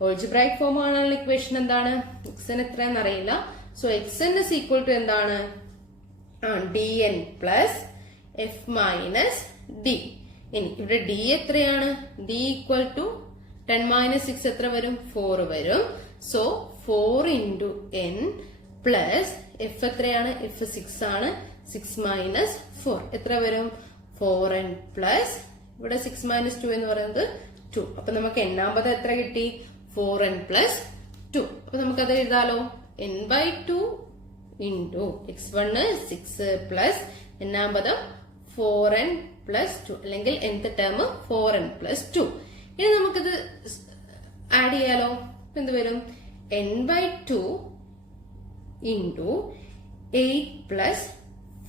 ഓൾജിബ്രായിക് ഫോം കാണാനുള്ള ഇക്വേഷൻ എന്താണ്, xn എത്രയാണെന്ന് അറിയില്ല. So xn is equal to എന്താണ്, dn plus f minus d. ഇനി ഇവിടെ d എത്രയാണ്, d ഈക്വൽ ടു 10 മൈനസ് 6 എത്ര വരും, 4 വരും. So 4 into n plus F എത്രയാണ്, എഫ് 6 ആണ്. 6 മൈനസ് 4 എത്ര വരും, 4n പ്ലസ് ഇവിടെ 6 മൈനസ് 2 എന്ന് പറയുന്നത് 2. അപ്പൊ നമുക്ക് എണ്ണാമ്പത് എത്ര കിട്ടി, 4n പ്ലസ് 2. അപ്പൊ നമുക്കത് എഴുതാലോ, n/2 ഇൻറ്റു x1 6 പ്ലസ് എണ്ണാമ്പതം 4n പ്ലസ് 2, അല്ലെങ്കിൽ nth ടേം 4n പ്ലസ് 2. ഇനി നമുക്കിത് ആഡ് ചെയ്യാലോ. എന്ത് വരും, n/2 ഇൻറ്റു 8 പ്ലസ്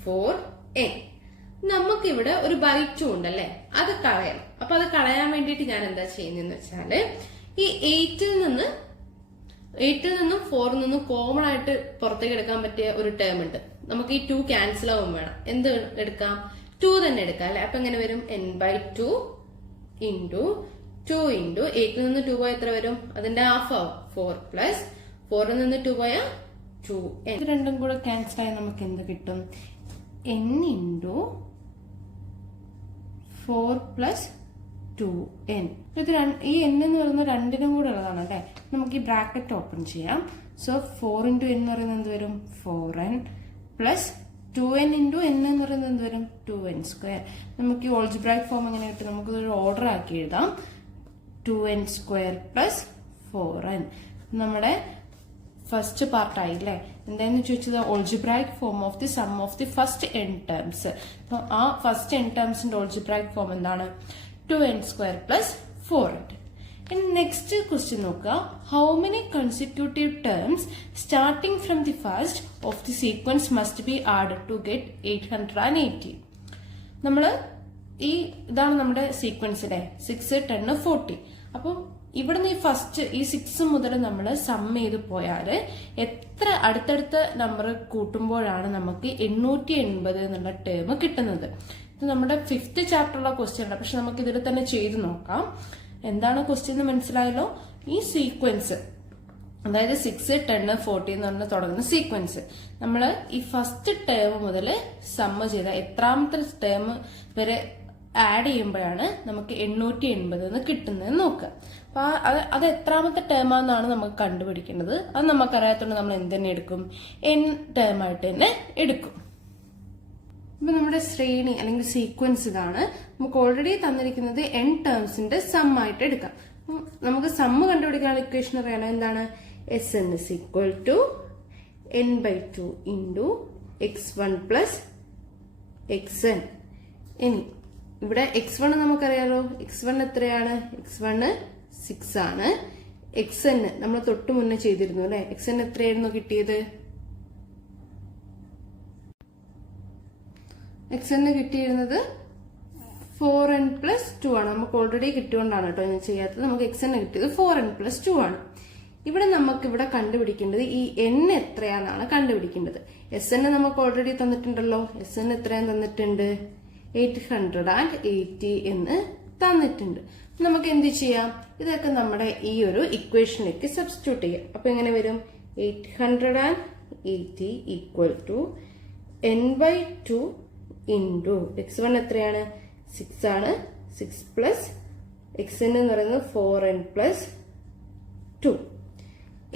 4n. നമുക്കിവിടെ ഒരു ബൈ 2 ഉണ്ടല്ലേ, അത് കളയണം. അപ്പൊ അത് കളയാൻ വേണ്ടിയിട്ട് ഞാൻ എന്താ ചെയ്യുന്നതെന്ന് വെച്ചാല്, ഈ 8ൽ നിന്നും 4ൽ നിന്നും കോമൺ ആയിട്ട് പുറത്തേക്ക് എടുക്കാൻ പറ്റിയ ഒരു ടേം ഉണ്ട്. നമുക്ക് ഈ 2 ക്യാൻസൽ ആവും വേണം. എന്ത് എടുക്കാം, 2 തന്നെ എടുക്കാം അല്ലെ. അപ്പൊ എങ്ങനെ വരും, n/2 ഇൻറ്റു 2 ഇൻറ്റു 8ൽ നിന്ന് 2 പോയാൽ എത്ര വരും, അതിന്റെ ഹാഫ് ആവും 4 പ്ലസ് 4ൽ നിന്ന് 2 പോയാൽ 2n. ഇത് രണ്ടും കൂടെ ക്യാൻസൽ ആയി നമുക്ക് എന്ത് കിട്ടും, n ഇൻറ്റു 4 പ്ലസ് 2n. ഇത് ഈ n എന്ന് പറയുന്നത് രണ്ടിനും കൂടെ ഉള്ളതാണ് അല്ലെ. നമുക്ക് ഈ ബ്രാക്കറ്റ് ഓപ്പൺ ചെയ്യാം. സോ 4 ഇൻറ്റു n എന്ന് പറയുന്നത് എന്ത് വരും, 4n plus 2n into n എന്ന് പറയുന്നത് എന്ത് വരും, 2n സ്ക്വയർ. നമുക്ക് ഈ ഓൾജിബ്രായിക് ഫോം എങ്ങനെ കിട്ടും, നമുക്കിതൊരു ഓർഡർ ആക്കി എഴുതാം. 2n square plus 4n. നമ്മുടെ ഫസ്റ്റ് പാർട്ട് ആയില്ലേ. എന്താന്ന് ചോദിച്ചത്, algebraic form of the sum of the first n terms. അപ്പൊ ആ ഫസ്റ്റ് n ടേംസിന്റെ ഓൾജിബ്രായിക് ഫോം എന്താണ്, 2n സ്ക്വയർ പ്ലസ് 4n. ഇനി നെക്സ്റ്റ് ക്വസ്റ്റ്യൻ നോക്കുക, how many consecutive terms starting from the first of the sequence must be added to get 880. നമ്മള് ഇതാണ് നമ്മുടെ സീക്വൻസിലെ 6, 10, 40. അപ്പം ഇവിടുന്ന് ഈ ഫസ്റ്റ് ഈ 6 മുതൽ നമ്മൾ സം ചെയ്ത് പോയാൽ എത്ര അടുത്തടുത്ത നമ്പർ കൂട്ടുമ്പോഴാണ് നമുക്ക് 880 എന്നുള്ള ടേം കിട്ടുന്നത്. ഇത് നമ്മുടെ 5th ചാപ്റ്ററിലുള്ള ക്വസ്റ്റ്യൻ ആണ്. പക്ഷെ നമുക്ക് ഇതിൽ തന്നെ ചെയ്ത് നോക്കാം. എന്താണ് ക്വസ്റ്റ്യൻ എന്ന് മനസ്സിലായല്ലോ. ഈ സീക്വൻസ്, അതായത് 6, 10, 40 എന്ന് പറഞ്ഞ് തുടങ്ങുന്ന സീക്വൻസ് നമ്മൾ ഈ ഫസ്റ്റ് ടേം മുതൽ സമ്മ ചെയ്ത എത്രാമത്തെ ടേം വരെ ആഡ് ചെയ്യുമ്പോഴാണ് നമുക്ക് 880 എന്ന് കിട്ടുന്നത് നോക്കുക. അപ്പൊ അത് എത്രാമത്തെ ടേമാണെന്നാണ് നമുക്ക് കണ്ടുപിടിക്കേണ്ടത്. അത് നമുക്കറിയാത്തോണ്ട് നമ്മൾ എന്ത് തന്നെ എടുക്കും, n ടേം ആയിട്ട് തന്നെ എടുക്കും. ഇപ്പൊ നമ്മുടെ ശ്രേണി അല്ലെങ്കിൽ സീക്വൻസ് ഇതാണ്. നമുക്ക് ഓൾറെഡി തന്നിരിക്കുന്നത് n ടേംസിന്റെ സം ആയിട്ട് എടുക്കാം. നമുക്ക് സമ്മ് കണ്ടുപിടിക്കാനുള്ള ഇക്വേഷൻ അറിയാലോ. എന്താണ്, Sn is equal to n/2 into x1 plus xn. ഇനി ഇവിടെ x1 നമുക്കറിയാലോ. x1 എത്രയാണ്, x1 6 ആണ്. xn നമ്മൾ തൊട്ട് മുന്നേ ചെയ്തിരുന്നു അല്ലെ. xn എത്രയായിരുന്നു കിട്ടിയത്, xn കിട്ടിയിരുന്നത് 4n plus 2 ആണ്. നമുക്ക് ഓൾറെഡി കിട്ടിയോണ്ടാണ് കേട്ടോ ഞാൻ ചെയ്യാത്തത്. നമുക്ക് xn കിട്ടിയത് 4n plus 2 ആണ്. ഇവിടെ നമുക്ക് ഇവിടെ കണ്ടുപിടിക്കേണ്ടത് ഈ n എത്രയാണെന്നാണ് കണ്ടുപിടിക്കേണ്ടത്. Sn നമുക്ക് ഓൾറെഡി തന്നിട്ടുണ്ടല്ലോ. Sn എത്രയാന്ന് തന്നിട്ടുണ്ട്, 880 എന്ന് തന്നിട്ടുണ്ട്. നമുക്ക് എന്ത് ചെയ്യാം, ഇതൊക്കെ നമ്മുടെ ഈ ഒരു ഇക്വേഷനിലേക്ക് സബ്സ്റ്റിറ്റ്യൂട്ട് ചെയ്യാം. അപ്പൊ എങ്ങനെ വരും, 880 equal to n/2 into x1 എത്രയാണ് 6 ആണ്. 6 പ്ലസ് എക്സ് എൻ എന്ന് പറയുന്നത് 4n പ്ലസ് 2.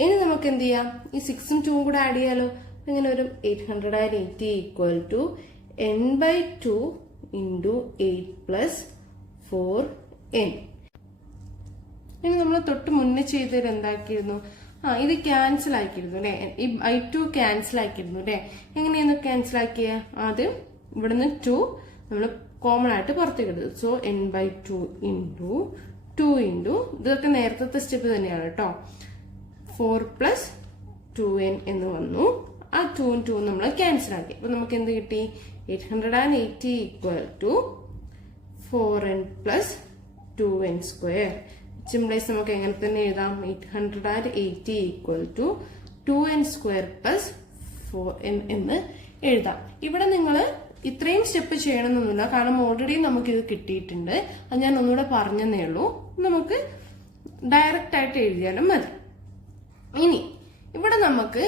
ഇനി നമുക്ക് എന്ത് ചെയ്യാം, ഈ 6ഉം 2ഉം കൂടെ ആഡ് ചെയ്യാലോ. ഇങ്ങനെ ഒരു 880 equal to n/2 into 8 plus 4n. ഇനി നമ്മൾ തൊട്ട് മുന്നേ ചെയ്തത് എന്താക്കിയിരുന്നു, ഇത് ക്യാൻസൽ ആക്കിയിരുന്നു അല്ലെ, ഈ i2 ക്യാൻസൽ ആക്കിയിരുന്നു അല്ലെ. എങ്ങനെയാണ് ക്യാൻസൽ ആക്കിയ, ആദ്യം ഇവിടുന്ന് 2 നമ്മൾ കോമൺ ആയിട്ട് പുറത്തേക്ക് എടുത്തു. സോ n/2 ഇൻറ്റു 2 ഇൻറ്റു ഇതൊക്കെ നേരത്തെ സ്റ്റെപ്പ് തന്നെയാണ് കേട്ടോ. 4 പ്ലസ് 2n എന്ന് വന്നു. ആ 2ഉം 2ഉം നമ്മൾ ക്യാൻസൽ ആക്കി. അപ്പൊ നമുക്ക് എന്ത് കിട്ടി, 880 equal to 4n plus 2n square. Simplify നമുക്ക് എങ്ങനെ തന്നെ എഴുതാം, 880 equal to 2n square plus 4n എന്ന് എഴുതാം. ഇവിടെ നിങ്ങൾ ഇത്രയും സ്റ്റെപ്പ് ചെയ്യണമെന്നൊന്നുമില്ല, കാരണം ഓൾറെഡി നമുക്കിത് കിട്ടിയിട്ടുണ്ട്. അത് ഞാൻ ഒന്നുകൂടെ പറഞ്ഞതേ ഉള്ളൂ. നമുക്ക് ഡയറക്റ്റ് ആയിട്ട് എഴുതിയാലും മതി. ഇനി ഇവിടെ നമുക്ക്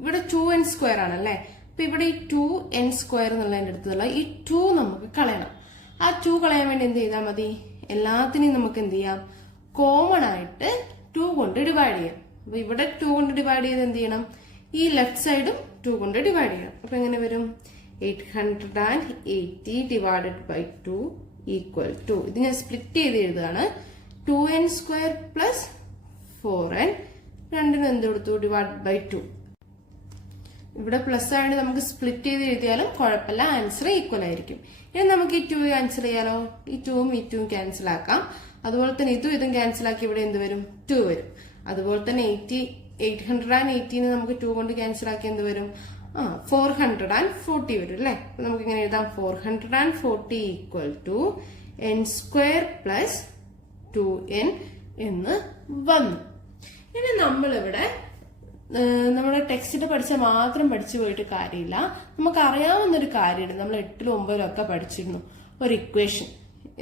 ഇവിടെ 2n സ്ക്വയർ ആണല്ലേ. അപ്പൊ ഇവിടെ ഈ 2n സ്ക്വയർ എന്നുള്ളതിന്റെ അടുത്തുള്ള ഈ 2 നമുക്ക് കളയണം. ആ 2 കളയാൻ വേണ്ടി എന്ത് ചെയ്താൽ മതി, എല്ലാത്തിനെയും നമുക്ക് എന്ത് ചെയ്യാം, കോമൺ ആയിട്ട് 2 കൊണ്ട് ഡിവൈഡ് ചെയ്യാം. അപ്പൊ ഇവിടെ 2 കൊണ്ട് ഡിവൈഡ് ചെയ്ത് എന്ത് ചെയ്യണം, ഈ ലെഫ്റ്റ് സൈഡും 2 കൊണ്ട് ഡിവൈഡ് ചെയ്യണം. അപ്പൊ എങ്ങനെ വരും, 880 ഡിവൈഡഡ് ബൈ 2 ഈക്വൽ ടു, ഇത് ഞാൻ സ്പ്ലിറ്റ് ചെയ്ത് എഴുതുകയാണ്, 2n സ്ക്വയർ പ്ലസ് 4n. രണ്ടിനും എന്ത് കൊടുത്തു, ഡിവൈഡ് ബൈ 2. ഇവിടെ പ്ലസ് ആയതുകൊണ്ട് നമുക്ക് സ്പ്ലിറ്റ് ചെയ്ത് എഴുതിയാലും കുഴപ്പമില്ല, ആൻസർ ഈക്വൽ ആയിരിക്കും. ഇനി നമുക്ക് ഈ 2 ക്യാൻസൽ ചെയ്യാലോ. ഈ 2ഉം ഈ 2ഉം ക്യാൻസൽ ആക്കാം. അതുപോലെ തന്നെ ഇതും ക്യാൻസൽ ആക്കി ഇവിടെ എന്ത് വരും, 2 വരും. അതുപോലെ തന്നെ 880 നമുക്ക് 2 കൊണ്ട് ക്യാൻസൽ ആക്കി എന്ത് വരും, 440 വരും അല്ലെ. അപ്പൊ നമുക്ക് ഇങ്ങനെ എഴുതാം, 440 equal to n square plus 2n എന്ന് വന്നു. ഇനി നമ്മളിവിടെ നമ്മുടെ ടെക്സ്റ്റിൽ പഠിച്ചാൽ മാത്രം പഠിച്ചു പോയിട്ട് കാര്യമില്ല. നമുക്ക് അറിയാവുന്ന ഒരു കാര്യമുണ്ട്, നമ്മൾ 8ലും 9ലും ഒക്കെ പഠിച്ചിരുന്നു. ഒരു ഇക്വേഷൻ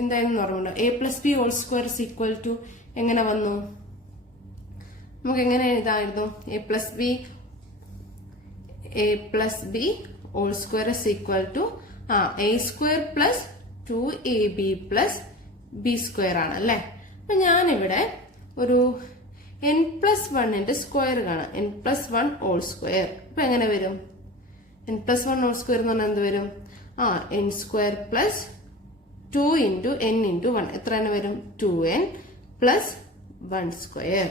എന്തായിരുന്നു ഓർമ്മയുണ്ടോ, a+b whole square is equal to എങ്ങനെ വന്നു, നമുക്ക് എങ്ങനെ എഴുതാമായിരുന്നു, a+b whole square is equal to a square plus 2ab plus b square ആണ് അല്ലെ. അപ്പൊ ഞാനിവിടെ ഒരു n+1ന്റെ സ്ക്വയർ കാണാം, n+1 ഹോൾ സ്ക്വയർ. അപ്പൊ എങ്ങനെ വരും, n+1 ഹോൾ സ്ക്വയർ എന്ന് പറഞ്ഞാൽ എന്ത് വരും, n square plus 2 into n into 1 എത്രയാണ് വരും, 2n പ്ലസ് 1 സ്ക്വയർ.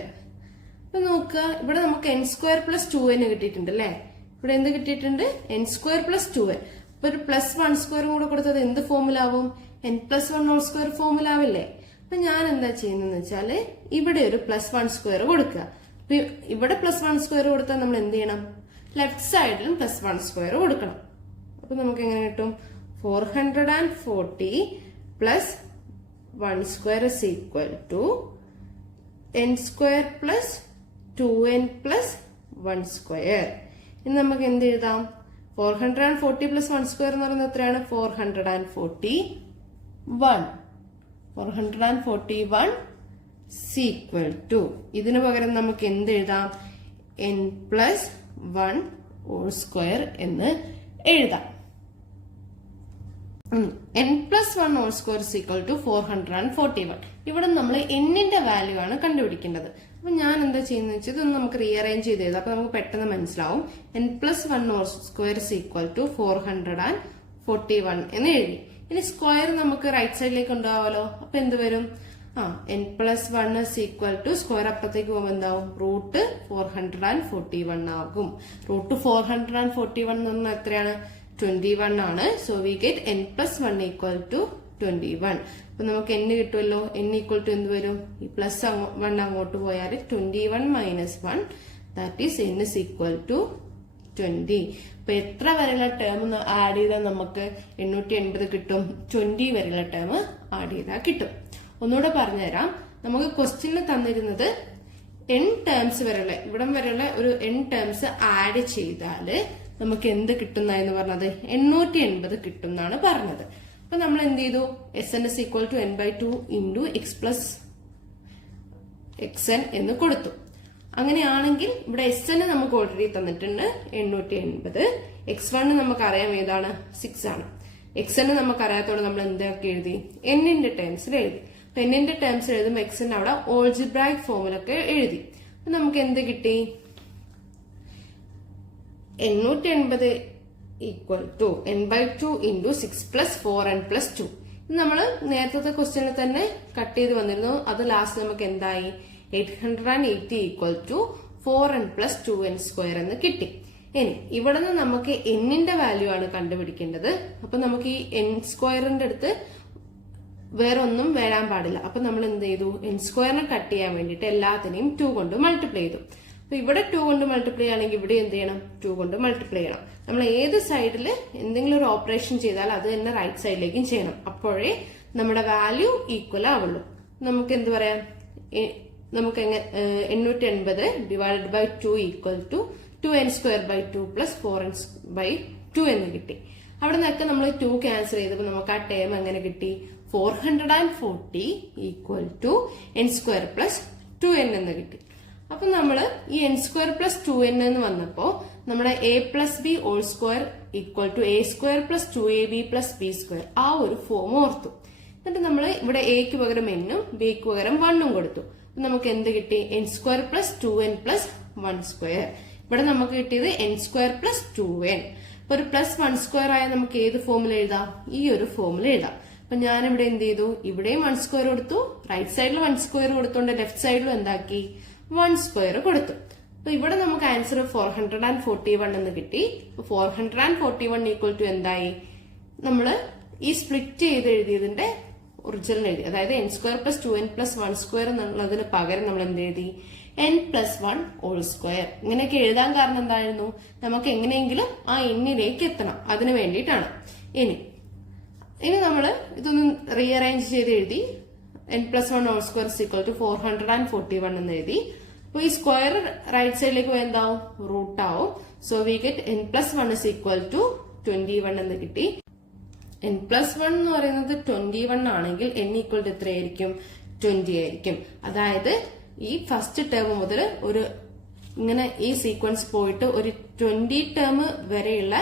അപ്പൊ നോക്കുക, ഇവിടെ നമുക്ക് n സ്ക്വയർ പ്ലസ് 2n കിട്ടിയിട്ടുണ്ട് അല്ലെ. ഇവിടെ എന്ത് കിട്ടിയിട്ടുണ്ട്, n സ്ക്വയർ പ്ലസ് 2n. അപ്പൊ ഒരു പ്ലസ് 1 സ്ക്വയറും കൂടെ കൊടുത്തത് എന്ത് ഫോമിലാവും, n+1 ഹോൾ സ്ക്വയർ ഫോമിലാവില്ലേ. അപ്പൊ ഞാൻ എന്താ ചെയ്യുന്നതെന്ന് വെച്ചാല് ഇവിടെ ഒരു +1 സ്ക്വയർ കൊടുക്കുക. അപ്പൊ ഇവിടെ +1 സ്ക്വയർ കൊടുത്താൽ നമ്മൾ എന്ത് ചെയ്യണം, ലെഫ്റ്റ് സൈഡിലും +1 സ്ക്വയർ കൊടുക്കണം. അപ്പൊ നമുക്ക് എങ്ങനെ കിട്ടും, 440 plus 1 square is equal to n square plus 2n plus 1 square. ഇനി നമുക്ക് എന്ത് എഴുതാം, 440 പ്ലസ് 1 സ്ക്വയർ എന്ന് പറയുന്നത് എത്രയാണ്, 441 ഈക്വൽ ടു, ഇതിന് പകരം നമുക്ക് എന്ത് എഴുതാം, n+1 ഹോൾ സ്ക്വയർ എന്ന് എഴുതാം. n+1 whole square equal to 441. ഇവിടെ നമ്മൾ എന്നിന്റെ വാല്യൂ ആണ് കണ്ടുപിടിക്കേണ്ടത്. അപ്പൊ ഞാൻ എന്താ ചെയ്യുന്നത് വെച്ചാൽ ഇതൊന്ന് നമുക്ക് റീഅറേഞ്ച് ചെയ്ത് എഴുതാം. അപ്പൊ നമുക്ക് പെട്ടെന്ന് മനസ്സിലാവും. n+1 whole square equal to 441 എന്ന് എഴുതി. ഇനി സ്ക്വയർ നമുക്ക് റൈറ്റ് സൈഡിലേക്ക് ഉണ്ടാവുമല്ലോ. അപ്പൊ എന്ത് വരും, n+1 ഈക്വൽ ടു സ്ക്വയർ അപ്പുറത്തേക്ക് പോകുമ്പോൾ എന്താവും, √441 ആകും. √441 എന്ന് പറഞ്ഞാൽ എത്രയാണ്, 21 ആണ്. So we get n+1 equal to 21. അപ്പൊ നമുക്ക് n കിട്ടുമല്ലോ. n ഈക്വൽ ടു എന്ത് വരും, ഈ +1 അങ്ങോട്ട് പോയാൽ 21 - 1 that is n is equal to 20. അപ്പൊ എത്ര വരെയുള്ള ടേം ആഡ് ചെയ്താൽ നമുക്ക് 880 കിട്ടും, 20 വരെയുള്ള ടേം ആഡ് ചെയ്താൽ കിട്ടും. ഒന്നുകൂടെ പറഞ്ഞുതരാം. നമുക്ക് ക്വസ്റ്റ്യനിൽ തന്നിരുന്നത് n ടേംസ് വരെയുള്ള, ഇവിടം വരെയുള്ള ഒരു n ടേംസ് ആഡ് ചെയ്താല് നമുക്ക് എന്ത് കിട്ടുന്ന എന്ന് പറഞ്ഞത് 880 കിട്ടും എന്നാണ് പറഞ്ഞത്. അപ്പൊ നമ്മൾ എന്ത് ചെയ്തു, Sn is equal to n/2 into x plus xn എന്ന് കൊടുത്തു. അങ്ങനെയാണെങ്കിൽ ഇവിടെ Sn നമുക്ക് ഓൾറെഡി തന്നിട്ടുണ്ട് 880. x1 നമുക്കറിയാം ഏതാണ്, 6 ആണ്. എക്സിന് നമുക്ക് അറിയാത്തോടെ നമ്മൾ എന്താക്കി എഴുതി എന്നിന്റെ ടേംസിൽ എഴുതി. അപ്പൊ എന്നിന്റെ ടേംസിൽ എഴുതുമ്പോൾ എക്സിന്റെ അവിടെ ഓൾജിബ്രായിക് ഫോമിലൊക്കെ എഴുതി. അപ്പൊ നമുക്ക് എന്ത് കിട്ടി? 880 equal to n/2 into 6 + 4n + 2. ഇത് നമ്മൾ നേരത്തെ ക്വസ്റ്റ്യനിൽ തന്നെ കട്ട് ചെയ്ത് വന്നിരുന്നു. അത് ലാസ്റ്റ് നമുക്ക് എന്തായി? 880 ഈക്വൽ ടു 4n + 2n² എന്ന് കിട്ടി. ഇനി ഇവിടെ നിന്ന് നമുക്ക് എന്നിന്റെ വാല്യൂ ആണ് കണ്ടുപിടിക്കേണ്ടത്. അപ്പൊ നമുക്ക് ഈ n² അടുത്ത് വേറെ ഒന്നും വരാൻ പാടില്ല. അപ്പൊ നമ്മൾ എന്ത് ചെയ്തു? n² കട്ട് ചെയ്യാൻ വേണ്ടിയിട്ട് എല്ലാത്തിനെയും 2 കൊണ്ട് മൾട്ടിപ്ലൈ ചെയ്തു. അപ്പൊ ഇവിടെ 2 കൊണ്ട് മൾട്ടിപ്ലൈ ആണെങ്കിൽ ഇവിടെ എന്ത് ചെയ്യണം? 2 കൊണ്ട് മൾട്ടിപ്ലൈ ചെയ്യണം. നമ്മൾ ഏത് സൈഡിൽ എന്തെങ്കിലും ഒരു ഓപ്പറേഷൻ ചെയ്താൽ അത് തന്നെ റൈറ്റ് സൈഡിലേക്കും ചെയ്യണം. അപ്പോഴേ നമ്മുടെ വാല്യൂ ഈക്വൽ ആവുള്ളൂ. നമുക്ക് എന്ത് പറയാം? നമുക്ക് 880 divided by 2 equal to 2n²/2 + 4n/2 എന്ന് കിട്ടി. അവിടെ നിന്നൊക്കെ നമ്മൾ 2 ക്യാൻസൽ ചെയ്തപ്പോൾ നമുക്ക് ആ ടേം എങ്ങനെ കിട്ടി? 440 ഈക്വൽ ടു n² + 2n എന്ന് കിട്ടി. അപ്പൊ നമ്മള് ഈ n² + 2n എന്ന് വന്നപ്പോ നമ്മുടെ a+b² equal to a² + 2ab + b² ആ ഒരു ഫോം ഓർത്തു. എന്നിട്ട് നമ്മൾ ഇവിടെ എക്ക് പകരം എന്നും ബിക്ക് പകരം 1ഉം കൊടുത്തു. നമുക്ക് എന്ത് കിട്ടി? n² + 2n + 1². ഇവിടെ നമുക്ക് കിട്ടിയത് n² + 2n. അപ്പൊ ഒരു +1² ആയ നമുക്ക് ഏത് ഫോമിൽ എഴുതാം? ഈ ഒരു ഫോമിൽ എഴുതാം. അപ്പൊ ഞാനിവിടെ എന്ത് ചെയ്തു? ഇവിടെയും 1² കൊടുത്തു, റൈറ്റ് സൈഡിൽ 1² കൊടുത്തോണ്ട് ലെഫ്റ്റ് സൈഡിലും എന്താക്കി? 1² കൊടുത്തു. അപ്പൊ ഇവിടെ നമുക്ക് ആൻസർ 441 എന്ന് കിട്ടി. 441 ഈക്വൽ ടു എന്തായി? നമ്മള് ഈ സ്പ്ലിറ്റ് ചെയ്ത് എഴുതിയതിന്റെ ഒറിജിനൽ എഴുതി. അതായത് n² + 2n + 1² എന്നുള്ളതിന് പകരം നമ്മൾ എന്ത് എഴുതി? n+1² ഇങ്ങനെയൊക്കെ എഴുതാൻ കാരണം എന്തായിരുന്നു? നമുക്ക് എങ്ങനെയെങ്കിലും ആ എന്നിലേക്ക് എത്തണം. അതിനു വേണ്ടിയിട്ടാണ്. ഇനി നമ്മള് ഇതൊന്ന് റീഅറേഞ്ച് ചെയ്ത് എഴുതി. n+1² ഈക്വൽ ടു 441 എന്ന് എഴുതി. അപ്പൊ ഈ സ്ക്വയർ റൈറ്റ് സൈഡിലേക്ക് പോയി എന്താവും? റൂട്ട് ആവും. So we get n+1 equal to 21 എന്ന് കിട്ടി. n+1 എന്ന് പറയുന്നത് 21 ആണെങ്കിൽ n ഈക്വൽ ടു എത്രയായിരിക്കും? 20 ആയിരിക്കും. അതായത് ഈ ഫസ്റ്റ് ടേം മുതൽ ഒരു ഇങ്ങനെ ഈ സീക്വൻസ് പോയിട്ട് ഒരു 20 ടേം വരെയുള്ള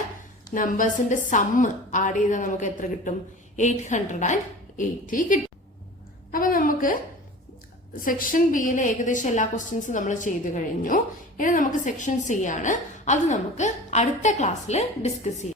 നമ്പേഴ്സിന്റെ സമ്മ് ആഡ് ചെയ്താൽ നമുക്ക് എത്ര കിട്ടും? 880 കിട്ടും. അപ്പൊ നമുക്ക് സെക്ഷൻ ബിയിലെ ഏകദേശം എല്ലാ ക്വസ്റ്റ്യൻസും നമ്മൾ ചെയ്തു കഴിഞ്ഞു. ഇനി നമുക്ക് സെക്ഷൻ സി ആണ്. അത് നമുക്ക് അടുത്ത ക്ലാസ്സിൽ ഡിസ്കസ് ചെയ്യാം.